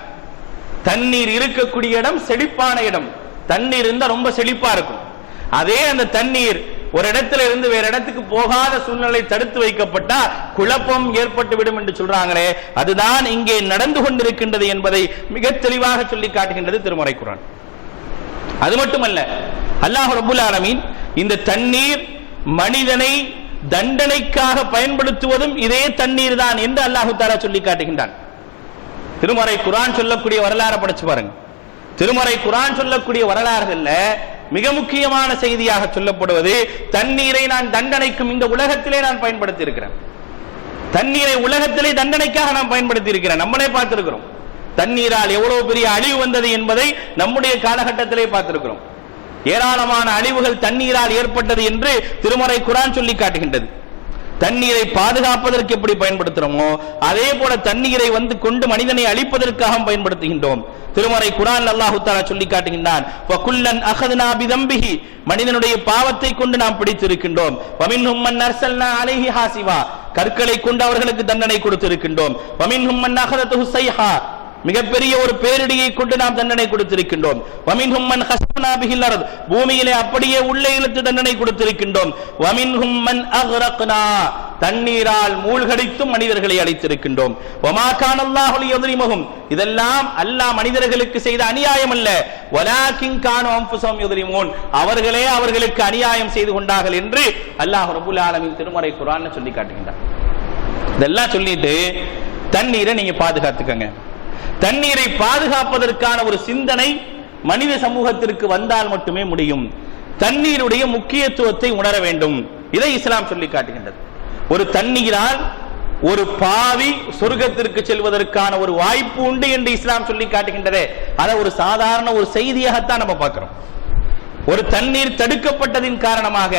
தண்ணீர் இருக்கக்கூடிய இடம் செழிப்பான இடம். தண்ணீர் இருந்தா ரொம்ப செழிப்பா இருக்கும். அதே அந்த தண்ணீர் ஒரு இடத்துல இருந்து வேற இடத்துக்கு போகாத சூழ்நிலை தடுத்து வைக்கப்பட்டா குழப்பம் ஏற்பட்டு விடும் என்று சொல்றாங்களே, அதுதான் இங்கே நடந்து கொண்டிருக்கின்றது என்பதை மிக தெளிவாக சொல்லி காட்டுகின்றது திருமறை குர்ஆன். அது மட்டுமல்ல, அல்லாஹ் ரப்பல் ஆலமீன் இந்த தண்ணீர் மனிதனை தண்டனைக்காக பயன்படுத்துவதும் இதே தண்ணீர் தான் என்று அல்லாஹ் தஆலா சொல்லி காட்டுகின்றான். திருமறை குர்ஆன் சொல்லக்கூடிய வரலாறு படிச்சு பாருங்க. திருமறை குர்ஆன் சொல்லக்கூடிய வரலாறுகள்ல மிக முக்கியமான செய்தியாக சொல்லப்படுவது, தண்ணீரை நான் தண்டனைக்கும் இந்த உலகத்திலே நான் பயன்படுத்தி இருக்கிறேன். தண்ணீரை உலகத்திலே தண்டனைக்காக நான் பயன்படுத்தி இருக்கிறேன். நம்மளே பார்த்திருக்கிறோம் தண்ணீரால் எவ்வளவு பெரிய அழிவு வந்தது என்பதை நம்முடைய காலகட்டத்திலே பார்த்திருக்கிறோம். ஏராளமான அழிவுகள் தண்ணீரால் ஏற்பட்டது என்று திருமறை குர்ஆன் சொல்லி காட்டுகின்றது. தண்ணீரை பாதுகாப்பதற்கு எப்படி பயன்படுத்துறோமோ அதே போல தண்ணீரை வந்து கொண்டு மனிதனை அழிப்பதற்காக பயன்படுத்துகின்றோம். திருமறை குர்ஆன் அல்லாஹ் தஆலா சொல்லி காட்டுகின்றான், வகுல்லன் அகத்னா பிதம்பிஹி, மனிதனுடைய பாவத்தை கொண்டு நாம் பிடித்திருக்கின்றோம். வமின்ஹும் மன் அர்சல்னா அலைஹி ஹாசிபா, கற்களை கொண்டு அவர்களுக்கு தண்டனை கொடுத்திருக்கின்றோம். வமின்ஹும் மன் அகததுஹு ஸைஹா, மிகப்பெரிய ஒரு பேரிடியை கொண்டு நாம் தண்டனை கொடுத்திருக்கின்றோம். வமின்ஹும் மன் ஹஸ்பனா பிஹில் அர்த், பூமியிலே அப்படியே உள்ளே இழுத்து தண்டனை கொடுத்திருக்கின்றோம். வமின்ஹும் மன் அக்ரக்னா, தண்ணீரால் மூழ்கடித்தும் மனிதர்களை அழித்திருக்கின்றோம். வமா கான அல்லாஹு லியظلمஹும், இதெல்லாம் அல்லாஹ் மனிதர்களுக்கு செய்த அநியாயம் அல்ல, வலாகின் கானு அன்ஃபுஸஹும் யظلمூன், அவர்களே அவர்களுக்கு அநியாயம் செய்து கொண்டார்கள் என்று அல்லாஹ் ரப்பல் ஆலமீன் திருமறை குர்ஆன்ல சொல்லி காட்டுகின்றார். இதெல்லாம் சொல்லிட்டு தண்ணீரை நீங்க பாதுகாத்துக்கங்க. தண்ணீரை பாதுகாப்பதற்கான ஒரு சிந்தனை மனித சமூகத்திற்கு வந்தால் மட்டுமே முடியும். தண்ணீருடைய முக்கியத்துவத்தை உணர வேண்டும். இதை இஸ்லாம் சொல்லி காட்டுகின்றது. ஒரு தண்ணீரால் ஒரு பாவி சொர்க்கத்திற்கு செல்வதற்கான ஒரு வாய்ப்பு உண்டு என்று இஸ்லாம் சொல்லி காட்டுகின்றதே, அதை ஒரு சாதாரண ஒரு செய்தியாகத்தான் நம்ம பார்க்கிறோம். ஒரு தண்ணீர் தடுக்கப்பட்டதின் காரணமாக,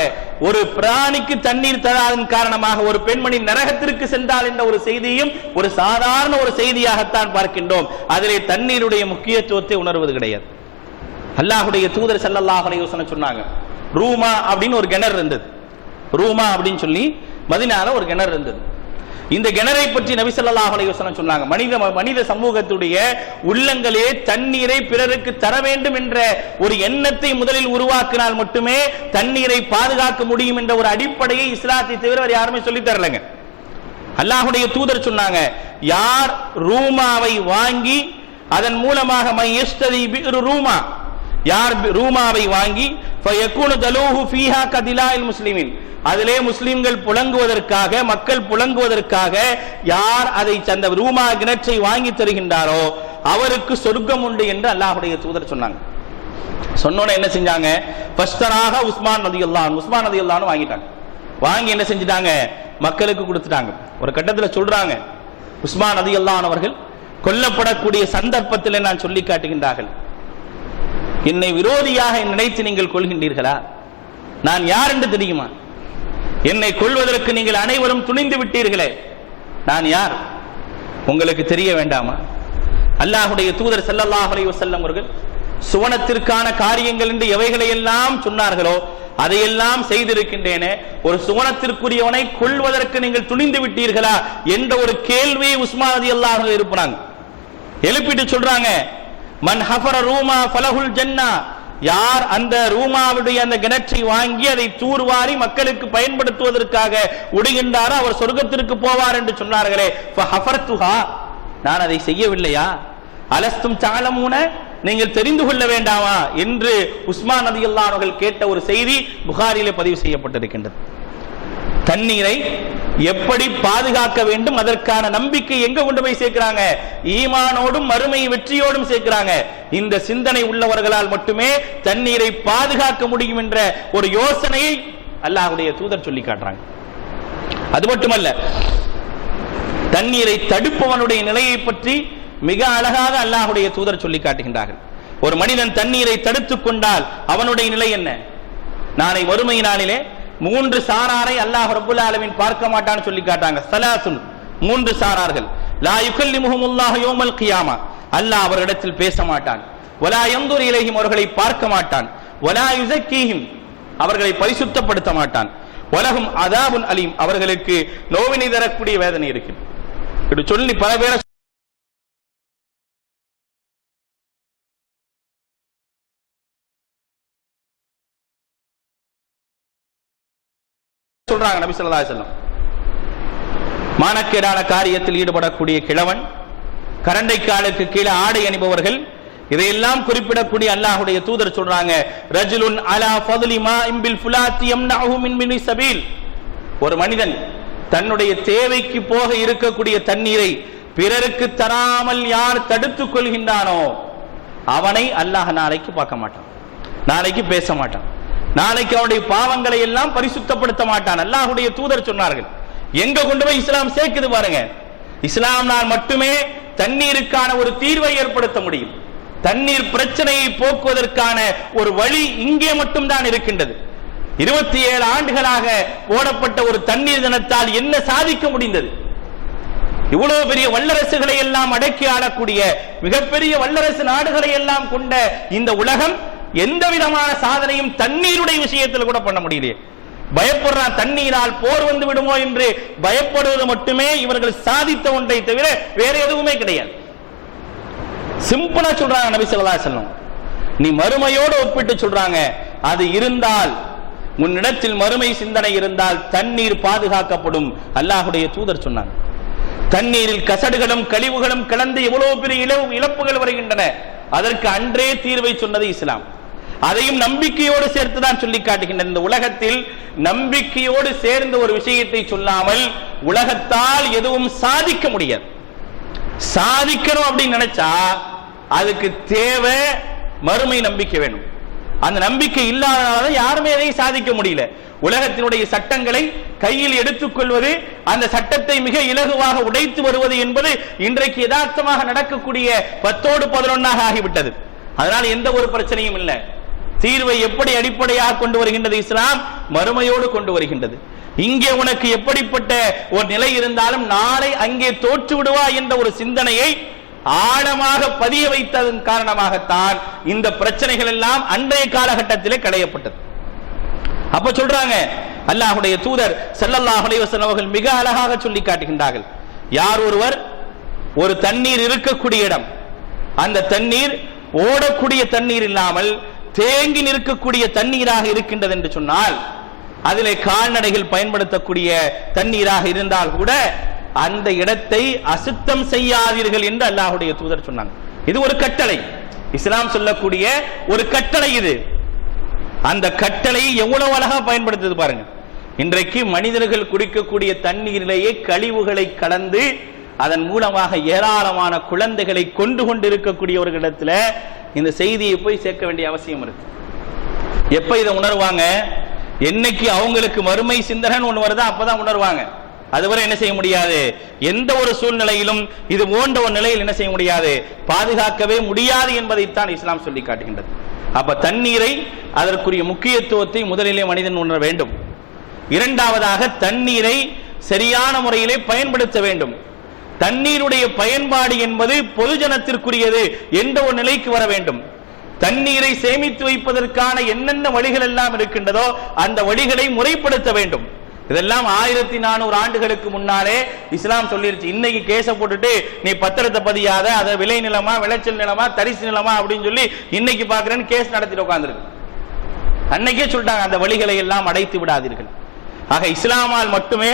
ஒரு பிராணிக்கு தண்ணீர் தராதன் காரணமாக ஒரு பெண்மணி நரகத்திற்கு சென்றால் என்ற ஒரு செய்தியும் ஒரு சாதாரண ஒரு செய்தியாகத்தான் பார்க்கின்றோம். அதிலே தண்ணீருடைய முக்கியத்துவத்தை உணர்வது கிடையாது. அல்லாஹ்வுடைய தூதர் ஸல்லல்லாஹு அலைஹி வஸல்லம் சொன்னாங்க, ரூமா அப்படின்னு ஒரு கிணறு இருந்தது. ரூமா அப்படின்னு சொல்லி மதீனால ஒரு கிணறு இருந்தது. இந்த கிணறை பற்றி நபி ஸல்லல்லாஹு அலைஹி வஸல்லம் சொன்னாங்க, மனித சமூகத்துடைய உள்ளங்களே தண்ணீரை பிறருக்கு தர வேண்டும் என்ற ஒரு எண்ணத்தை முதலில் உருவாக்கினால் மட்டுமே தண்ணீரை பாதுகாக்க முடியும் என்ற ஒரு அடிப்படையை இஸ்லாத்தை தவிர யாருமே சொல்லி தரலங்க. அல்லாஹ்வுடைய தூதர் சொன்னாங்க, யார் ரூமாவை வாங்கி அதன் மூலமாக மையஸ்தரி பிர் ரூமா, யார் ரூமாவை வாங்கி ஃபயகுனு தலூஹு ஃபீஹா கதிலாயில் முஸ்லிமின், அதிலே முஸ்லிம்கள் புலங்குவதற்காக, மக்கள் புலங்குவதற்காக யார் அதை அந்த ரூமா கிணற்றை வாங்கி தருகின்றாரோ அவருக்கு சொர்க்கம் உண்டு என்று அல்லாஹ்வுடைய தூதர் சொன்னாங்க. சொன்னோட என்ன செஞ்சாங்க, ஃபஸ்தராக உஸ்மான் ரலியல்லாஹு அன்ஹு, உஸ்மான் ரலியல்லாஹு அன்ஹு வாங்கிட்டாங்க. வாங்கி என்ன செஞ்சிட்டாங்க, மக்களுக்கு கொடுத்துட்டாங்க. ஒரு கட்டத்தில் சொல்றாங்க, உஸ்மான் ரலியல்லாஹு அன்ஹு அவர்கள் கொல்லப்படக்கூடிய சந்தர்ப்பத்தில் நான் சொல்லி காட்டுகின்றார்கள், என்னை விரோதியாக நினைத்து நீங்கள் கொள்கின்றீர்களா? நான் யார் என்று தெரியுமா? என்னை கொள்வதற்கு நீங்கள் அனைவரும் துணிந்து விட்டீர்களே, நான் யார் உங்களுக்கு தெரிய வேண்டாமா? அல்லாஹ்வுடைய தூதர் ஸல்லல்லாஹு அலைஹி வஸல்லம் அவர்கள் சுவனத்திற்கான காரியங்கள் என்று எவைகளை எல்லாம் சொன்னார்களோ அதையெல்லாம் செய்திருக்கின்றேனே, ஒரு சுவனத்திற்குரியவனை கொள்வதற்கு நீங்கள் துணிந்து விட்டீர்களா என்ற ஒரு கேள்வியை உஸ்மான் ரலியல்லாஹு அன்ஹு எழுப்புறாங்க. எழுப்பிட்டு சொல்றாங்க, மன் ஹஃபர ரூமா ஃபலஹுல் ஜன்னா, யார் அந்த ரூமாவுடைய அந்த கிணற்றை வாங்கி அதை தூர்வாரி மக்களுக்கு பயன்படுத்துவதற்காக உடுகின்றாரோ அவர் சொர்க்கத்திற்கு போவார் என்று சொன்னார்களே, ஃபஹஃபர்துஹா, நான் அதை செய்யவில்லையா? அலஸ்தும் தஅலமூன, நீங்கள் தெரிந்து கொள்ள வேண்டாமா என்று உஸ்மான் ரலியல்லாஹு அன்ஹு கேட்ட ஒரு செய்தி புகாரியிலே பதிவு செய்யப்பட்டிருக்கின்றது. தண்ணீரை எப்படி பாதுகாக்க வேண்டும், அதற்கான நம்பிக்கை எங்க கொண்டு போய் சேர்க்கிறாங்க, ஈமானோடும் மறுமை வெற்றியோடும் சேர்க்கிறாங்க. இந்த சிந்தனை உள்ளவர்களால் மட்டுமே தண்ணீரை பாதுகாக்க முடியும் என்ற ஒரு யோசனையை அல்லாஹ்வுடைய தூதர் சொல்லி காட்டுறாங்க. அது மட்டுமல்ல, தண்ணீரை தடுப்பவனுடைய நிலையை பற்றி மிக அழகாக அல்லாஹ்வுடைய தூதர் சொல்லி காட்டுகின்றார்கள். ஒரு மனிதன் தண்ணீரை தடுத்துக் கொண்டால் அவனுடைய நிலை என்ன? நாளை மறுமை நாளிலே மூன்று சாராரை அல்லாஹ் ரப்பல் ஆலமீன் பார்க்க மாட்டான்னு சொல்லி காட்டாங்க. ஸலாசுன், மூன்று சாரார்கள். லா யுகல்லிமுஹுமுல்லாஹு யௌமல் கியாமா, அல்லாஹ் அவர்களிடத்தில் பேச மாட்டான். வலா யன்துரு இலைஹிம், அவர்களை பார்க்க மாட்டான். வலா யுஸக்கீஹிம், அவர்களை பரிசுத்தப்படுத்த மாட்டான். வலஹும் அதாபுன் அலீம், அவர்களுக்கு நோவினை தரக்கூடிய வேதனை இருக்கு. இப்படி சொல்லி பல பேரை சொல்றாங்க நபி ஸல்லல்லாஹு அலைஹி வஸல்லம். மானக்கேடான காரியத்தில் ஈடுபடக்கூடிய கிழவன், கரண்டைக்காலுக்கு கீழே ஆடை அணிபவர்கள், இதையெல்லாம் குறிப்பிடக்கூடிய அல்லாஹ்வுடைய தூதர் சொல்றாங்க, ரஜுலுன் அலா ஃபضل மா பில் ஃபுலாத்தி யம்னஹு மின் சபீல், ஒரு மனிதன் தன்னுடைய தேவைக்கு போக இருக்கக்கூடிய தண்ணீரை பிறருக்கு தராமல் யார் தடுத்துக் கொள்கின்றானோ அவனை அல்லாஹ் நாளைக்கு பார்க்க மாட்டான், நாளைக்கு பேச மாட்டான், நாளைக்கு அவனுடைய பாவங்களை எல்லாம் பரிசுத்தப்படுத்த மாட்டான். அல்லாஹ்வுடைய தூதர் சொன்னார்கள். எங்க கொண்டு போய் இஸ்லாம் சேர்க்குது பாருங்க. இஸ்லாம்னால் மட்டுமே தண்ணீருக்கான ஒரு தீர்வை ஏற்படுத்த முடியும். தண்ணீர் பிரச்சனையை போக்குவதற்கான ஒரு வழி இங்கே மட்டும்தான் இருக்கின்றது. 27 ஆண்டுகளாக போடப்பட்ட ஒரு தண்ணீர் தினத்தால் என்ன சாதிக்க முடிந்தது? இவ்வளவு பெரிய வல்லரசுகளை எல்லாம் அடக்கி ஆளக்கூடிய மிகப்பெரிய வல்லரசு நாடுகளை எல்லாம் கொண்ட இந்த உலகம் எந்த விதமான சாதனையும் தண்ணீருடைய விஷயத்தில் கூட பண்ண முடியலையே. பயப்படுறான், தண்ணீரால் போர் வந்து விடுமோ என்று பயப்படுவது மட்டுமே இவர்கள் சாதித்த ஒன்றை தவிர வேற எதுவுமே கிடையாது. சிம்பிளா சொல்றாங்க நபி ஸல்லல்லாஹு அலைஹி வஸல்லம். நீ மறுமையோடு ஒப்பிட்டு சொல்றாங்க, அது இருந்தால், உன்னிடத்தில் மறுமை சிந்தனை இருந்தால் தண்ணீர் பாதுகாக்கப்படும். அல்லாஹ்வுடைய தூதர் சொன்னாங்க. தண்ணீரில் கசடுகளும் கழிவுகளும் கலந்து எவ்வளவு பெரிய இழப்புகள் வருகின்றன, அதற்கு அன்றே தீர்வை சொன்னது இஸ்லாம். அதையும் நம்பிக்கையோடு சேர்த்துதான் சொல்லி காட்டுகின்றன. இந்த உலகத்தில் நம்பிக்கையோடு சேர்ந்த ஒரு விஷயத்தை சொல்லாமல் உலகத்தால் எதுவும் சாதிக்க முடியாது. சாதிக்கணும் அப்படின்னு நினைச்சா அதுக்கு தேவை மறுமை நம்பிக்கை வேணும். அந்த நம்பிக்கை இல்லாதனால யாருமே எதையும் சாதிக்க முடியல. உலகத்தினுடைய சட்டங்களை கையில் எடுத்துக்கொள்வது, அந்த சட்டத்தை மிக இலகுவாக உடைத்து வருவது என்பது இன்றைக்கு யதார்த்தமாக நடக்கக்கூடிய 10ஓடு 11ஆக ஆகிவிட்டது. அதனால் எந்த ஒரு பிரச்சனையும் இல்லை. தீர்வை எப்படி அடிப்படையாக கொண்டு வருகின்றது இஸ்லாம்? மறுமையோடு கொண்டு வருகின்றது. இங்கே உனக்கு எப்படிப்பட்ட ஒரு நிலை இருந்தாலும் நாளை அங்கே தோற்று விடுவா என்ற ஒரு சிந்தனையை ஆழமாக பதிய வைத்ததன் காரணமாகத்தான் இந்த பிரச்சனைகள் எல்லாம் அன்றைய காலகட்டத்திலே களையப்பட்டது. அப்ப சொல்றாங்க அல்லாஹ்வுடைய தூதர் ஸல்லல்லாஹு அலைஹி வஸல்லம் அவர்கள் மிக அழகாக சொல்லி காட்டுகின்றார்கள். யார் ஒருவர் ஒரு தண்ணீர் இருக்கக்கூடிய இடம், அந்த தண்ணீர் ஓடக்கூடிய தண்ணீர் இல்லாமல் தேங்கி நிற்கக்கூடிய தண்ணீராக இருக்கின்றது என்று சொன்னால், அதிலே கால்நடைகள் பயன்படுத்தக்கூடிய தண்ணீராக இருந்தால் கூட அந்த இடத்தை அசுத்தம் செய்யாதீர்கள் என்று அல்லாஹ்வுடைய தூதர் சொன்னாங்க. இது ஒரு கட்டளை, இஸ்லாம் சொல்லக்கூடிய ஒரு கட்டளை. இது அந்த கட்டளை எவ்வளவு அழகா பயன்படுத்துது பாருங்க. இன்றைக்கு மனிதர்கள் குடிக்கக்கூடிய தண்ணீரிலேயே கழிவுகளை கலந்து அதன் மூலமாக ஏராளமான குழந்தைகளை கொண்டு கொண்டிருக்கக்கூடியவர்களிடத்துல இந்த செய்தியை போய் சேர்க்க வேண்டிய அவசியம் இருக்கு. எப்ப இதை உணர்வாங்க? என்னைக்கு அவங்களுக்கு மறுமை சிந்தனை ஒண்ணு வருதா அப்பதான் உணர்வாங்க. அதுவரை என்ன செய்ய முடியாது, எந்த ஒரு சூழ்நிலையிலும் இது போன்ற ஒரு நிலையில் என்ன செய்ய முடியாது, பாதுகாக்கவே முடியாது என்பதைத்தான் இஸ்லாம் சொல்லி காட்டுகின்றது. அப்ப தண்ணீரை, அதற்குரிய முக்கியத்துவத்தை முதலிலே மனிதன் உணர வேண்டும். இரண்டாவதாக தண்ணீரை சரியான முறையிலே பயன்படுத்த வேண்டும். தண்ணீருடைய பயன்பாடு என்பது பொதுஜனத்திற்குரியது என்ற ஒரு நிலைக்கு வர வேண்டும். தண்ணீரை சேமித்து வைப்பதற்கான என்னென்ன வழிகள் எல்லாம் இருக்கின்றதோ அந்த வழிகளை முறைப்படுத்த வேண்டும். இதெல்லாம் 1400 ஆண்டுகளுக்கு முன்னாலே இஸ்லாம் சொல்லிருச்சு. இன்னைக்கு கேச போட்டுட்டு நீ பத்திரத்தை பதியாத, அதை விளை நிலமா விளைச்சல் நிலமா தரிசு நிலமா அப்படின்னு சொல்லி இன்னைக்கு பாக்குறேன்னு கேஸ் நடத்திட்டு உட்கார்ந்துருக்கு. அன்னைக்கே சொல்லிட்டாங்க, அந்த வழிகளை எல்லாம் அடைத்து விடாதீர்கள். ஆக இஸ்லாமால் மட்டுமே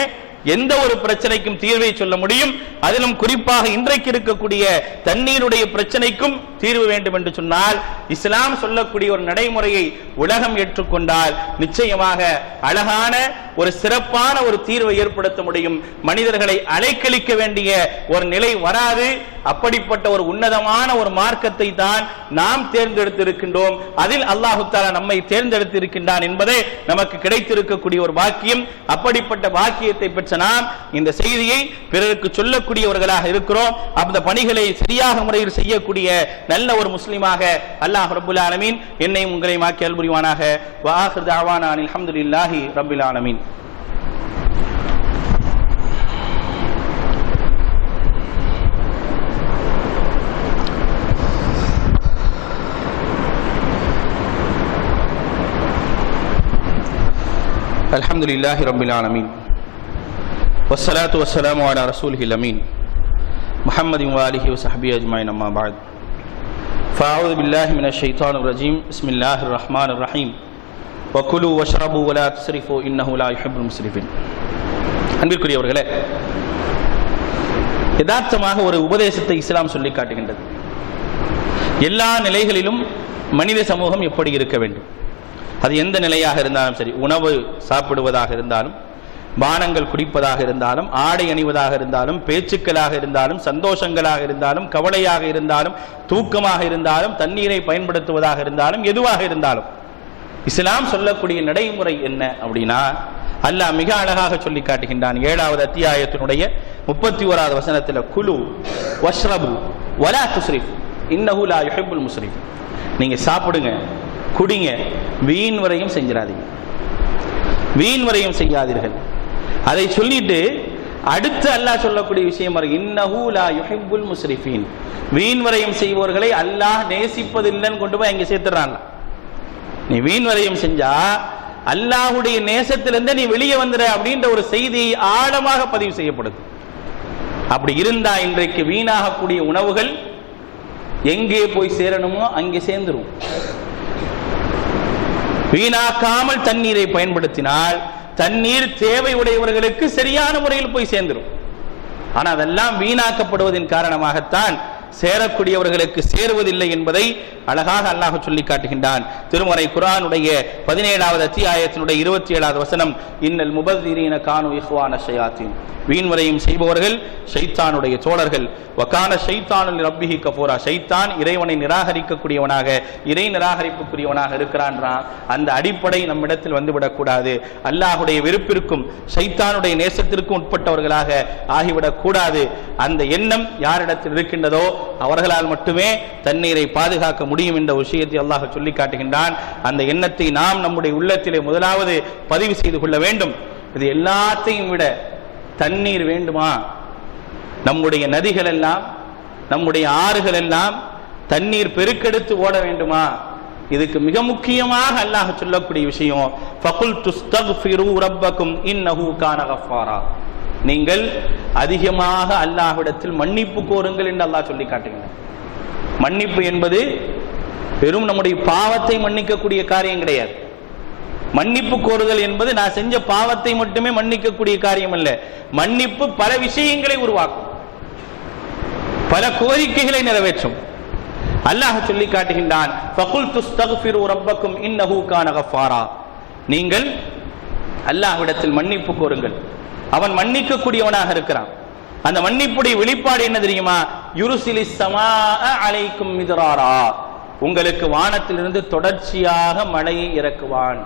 எந்த ஒரு பிரச்சனைக்கும் தீர்வை சொல்ல முடியும். அதிலும் குறிப்பாக இன்றைக்கு இருக்கக்கூடிய தண்ணீருடைய பிரச்சனைக்கும் தீர்வு வேண்டும் என்று சொன்னால் இஸ்லாம் சொல்லக்கூடிய ஒரு நடைமுறையை உலகம் ஏற்றுக்கொண்டால் நிச்சயமாக அழகான ஒரு சிறப்பான ஒரு தீர்வை ஏற்படுத்த முடியும். மனிதர்களை அலைக்கழிக்க வேண்டிய ஒரு நிலை வராது. அப்படிப்பட்ட ஒரு உன்னதமான ஒரு மார்க்கத்தை தான் நாம் தேர்ந்தெடுத்திருக்கின்றோம். அதில் அல்லாஹு தஆலா நம்மை தேர்ந்தெடுத்திருக்கின்றான் என்பதே நமக்கு கிடைத்திருக்கக்கூடிய ஒரு பாக்கியம். அப்படிப்பட்ட பாக்கியத்தை பெற்ற நாம் இந்த செய்தியை பிறருக்கு சொல்லக்கூடியவர்களாக இருக்கிறோம். அந்த பணிகளை சரியாக முறையில் செய்யக்கூடிய நல்ல ஒரு முஸ்லிமாக அல்லாஹ் ரப்புல் ஆலமீன் என்னையும் உங்களையும் ஆக்கி அருள் புரிவானாக. வ ஆகிரு தஅவானா அல்ஹம்துலில்லாஹி ரப்பில் ஆலமீன். அல்ஹம்துலில்லாஹி ரப்பில் ஆலமீன். வஸ்ஸலாத்து வஸ்ஸலாமு அலா ரசூலிஹில் அமீன் முஹம்மதின் வ ஆலிஹி வ ஸஹ்பிஹி அஜ்மஈன். அம்மா பஅத். ஃபஅஊது பில்லாஹி மினஷ் ஷைத்தானிர் ரஜீம். பிஸ்மில்லாஹிர் ரஹ்மானிர் ரஹீம். வகுலு வஷ்ரபு வ லா துஸ்ரிஃபு இன்னஹு லா யுஹிப்புல் முஸ்ரிஃபின். அன்பிற்குரியவர்களே, யதார்த்தமாக ஒரு உபதேசத்தை இஸ்லாம் சொல்லி காட்டுகின்றது. எல்லா நிலைகளிலும் மனித சமூகம் எப்படி இருக்க வேண்டும், அது எந்த நிலையாக இருந்தாலும் சரி, உணவு சாப்பிடுவதாக இருந்தாலும், பானங்கள் குடிப்பதாக இருந்தாலும், ஆடை அணிவதாக இருந்தாலும், பேச்சுக்களாக இருந்தாலும், சந்தோஷங்களாக இருந்தாலும், கவலையாக இருந்தாலும், தூக்கமாக இருந்தாலும், தண்ணீரை பயன்படுத்துவதாக இருந்தாலும், எதுவாக இருந்தாலும் இஸ்லாம் சொல்லக்கூடிய நடைமுறை என்ன அப்படின்னா, அல்லாஹ் மிக அழகாக சொல்லி காட்டுகின்றான். 7வது அத்தியாயத்தினுடைய 31வது வசனத்தில், குலு வஷ்ரபு வலா துஸ்ரிஃப் இன்னஹு லா யுஹிப்புல் முஸ்ரிஃப். நீங்க சாப்பிடுங்க, குடிங்க, வீண் வரையும் செஞ்சிடாதீங்க, வீண் வரையும் செய்யாதீர்கள். அதை சொல்லிட்டு அடுத்து அல்லாஹ் சொல்லக்கூடிய விஷயம், இன்னஹு லா யுஹிப்புல் முஸ்ரிஃபீன், வீண் வரையும் செய்வோர்களை அல்லாஹ் நேசிப்பதில்லைன்னு கொண்டு போய் அங்கே சேர்த்துறான். நீ வீண் வரையும் செஞ்சா அல்லாஹ்வுடைய நேசத்திலிருந்து நீ வெளியே வந்துற அப்படின்ற ஒரு செய்தி ஆழமாக பதிவு செய்யப்படுது. அப்படி இருந்தா இன்றைக்கு வீணாகக்கூடிய உணவுகள் எங்கே போய் சேரணுமோ அங்கே சேர்ந்துரும். வீணாக்காமல் தண்ணீரை பயன்படுத்தினால் தண்ணீர் தேவை உடையவர்களுக்கு சரியான முறையில் போய் சேர்ந்துடும். ஆனால் அதெல்லாம் வீணாக்கப்படுவதன் காரணமாகத்தான் சேரக்கூடியவர்களுக்கு சேருவதில்லை என்பதை அழகாக அல்லாஹ் சொல்லி காட்டுகின்றான். திருமறை குர்ஆனுடைய 17வது அத்தியாயத்தினுடைய 27வது வசனம், இன்னல் முபذிரீன கானு இஹ்வான ஷயாத்தீன், வீண்வரையும் செய்பவர்கள் ஷைத்தானுடைய தோழர்கள். வகான ஷைத்தானு ரப்பிஹி கஃபூரா, ஷைத்தான் இறைவனை நிராகரிக்கக்கூடியவனாக, இறை நிராகரிப்புக்குரியவனாக இருக்கிறான். அந்த அடிப்படை நம்மிடத்தில் வந்துவிடக்கூடாது. அல்லாஹுடைய வெறுப்பிற்கும் ஷைத்தானுடைய நேசத்திற்கும் உட்பட்டவர்களாக ஆகிவிடக் கூடாது. அந்த எண்ணம் யாரிடத்தில் இருக்கின்றதோ அவர்களால் மட்டுமே தண்ணீரை பாதுகாக்க முடியும் என்ற விஷயத்தை அல்லாஹ் சொல்லி காட்டுகின்றான். அந்த எண்ணத்தை நாம் நம்முடைய உள்ளத்திலே முதலாவது பதிவு செய்து கொள்ள வேண்டும். இது எல்லாத்தையும் விட தண்ணீர் வேண்டுமா? நம்முடைய நதிகள் எல்லாம், நம்முடைய ஆறுகள் எல்லாம் தண்ணீர் பெருக்கெடுத்து ஓட வேண்டுமா? இதுக்கு மிக முக்கியமாக அல்லாஹ் சொல்லக்கூடிய விஷயம், ஃபகுல் துஸ்தக்ஃபிரு ரப்பக்கும் இன்னஹு கான கஃபாரா, நீங்கள் அதிகமாக அல்லாஹ்விடத்தில் மன்னிப்பு கோருங்கள் என்று அல்லாஹ் சொல்லி காட்டுகிறார். மன்னிப்பு என்பது வெறும் நம்முடைய பாவத்தை மன்னிக்கக்கூடிய காரியம் கிடையாது. மன்னிப்பு கோருதல் என்பது நான் செஞ்ச பாவத்தை மட்டுமே மன்னிக்கக்கூடிய காரியம் அல்ல. மன்னிப்பு பல விஷயங்களை உருவாக்கும், பல கோரிக்கைகளை நிறைவேற்றும். அல்லாஹ் சொல்லி காட்டுகின்றான், ஃபகுல் துஸ்தக்ஃபிரு ரப்பக்கும் இன்னஹு கான கஃபாரா, நீங்கள் அல்லாஹ்விடத்தில் மன்னிப்பு கோருங்கள், அவன் மன்னிக்க கூடியவனாக இருக்கிறான். அந்த மன்னிப்புடைய வெளிப்பாடு என்ன தெரியுமா? யுர்சிலிஸ் ஸமாஅ அலைக்கும் மித்ராரா, உங்களுக்கு வானத்திலிருந்து தொடர்ச்சியாக மழையை இறக்குவான்.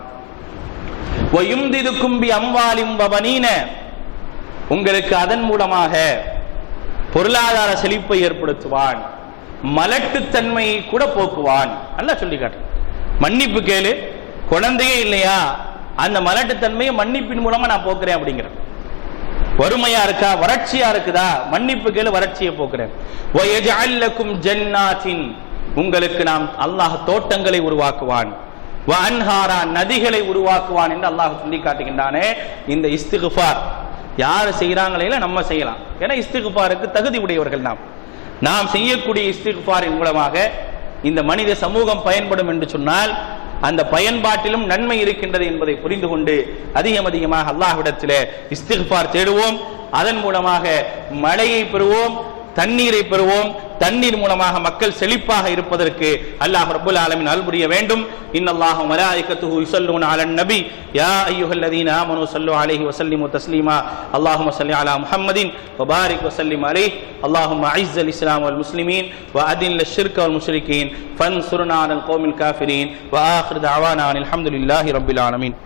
வயும்திதுக்கும் பி அம்வாலிம் வபனீன, உங்களுக்கு அதன் மூலமாக பொருளாதார செழிப்பை ஏற்படுத்துவான், மலட்டுத்தன்மையை கூட போக்குவான். அல்லாஹ் சொல்லி காட்டு. மன்னிப்பு கேளு, குழந்தையே இல்லையா, அந்த மலட்டுத்தன்மையை மன்னிப்பின் மூலமா நான் போக்குறேன் அப்படிங்கிற. வறுமையா இருக்கா, வறட்சியா இருக்குதா, மன்னிப்பு கேளு, வறட்சியை போக்குறேன். வயஜஅல் லக்கும் ஜன்னாத்தின், உங்களுக்கு நாம் அல்லாஹ் தோட்டங்களை உருவாக்குவான். வ அன்ஹாரா, நதிகளை உருவாக்குவான் என்று அல்லாஹ் சொல்லி காட்டுகின்றானே. இந்த இஸ்திக்ஃபார் யார் செய்யறாங்களே நம்ம செய்யலாம். ஏன்னா இஸ்திக்ஃபாருக்கு தகுதி உடையவர்கள் நாம் செய்யக்கூடிய இஸ்திக்ஃபாரின் மூலமாக இந்த மனித சமூகம் பயன்படும் என்று சொன்னால் அந்த பயன்பாட்டிலும் நன்மை இருக்கின்றது என்பதை புரிந்து கொண்டு அதிகமாக அல்லாஹ்விடத்திலே இஸ்திக்ஃபார் தேடுவோம். அதன் மூலமாக மழையை பெறுவோம், தண்ணீரை பெறுவோம். தண்ணீர் மூலமாக மக்கள் செழிப்பாக இருப்பதற்கு அல்லாஹ் ரப்பல் ஆலமீன் அருள் புரிய வேண்டும். இன்னல்லாஹ வ மலாயிகத்துஹு யுஸல்லூன அலன் நபி யா அய்யுஹல்லதீன ஆமனூ ஸல்லு அலைஹி வ ஸல்லிமு தஸ்லீமா அல்லாஹும்ம ஸல்லி அலா முஹம்மதின் வ பாரிக் வ ஸல்லிம் அலைஹி அல்லாஹும்ம அஇஸ்ஸல் இஸ்லாம் வல் முஸ்லிமீன் வ அதில் ஷிர்க வல் முஷ்ரிகீன் ஃபன்சுர்னா அலல் கௌமில் காஃபிரீன் வ ஆகிரு தஅவானா அல்ஹம்துலில்லாஹி ரப்பில் ஆலமீன்.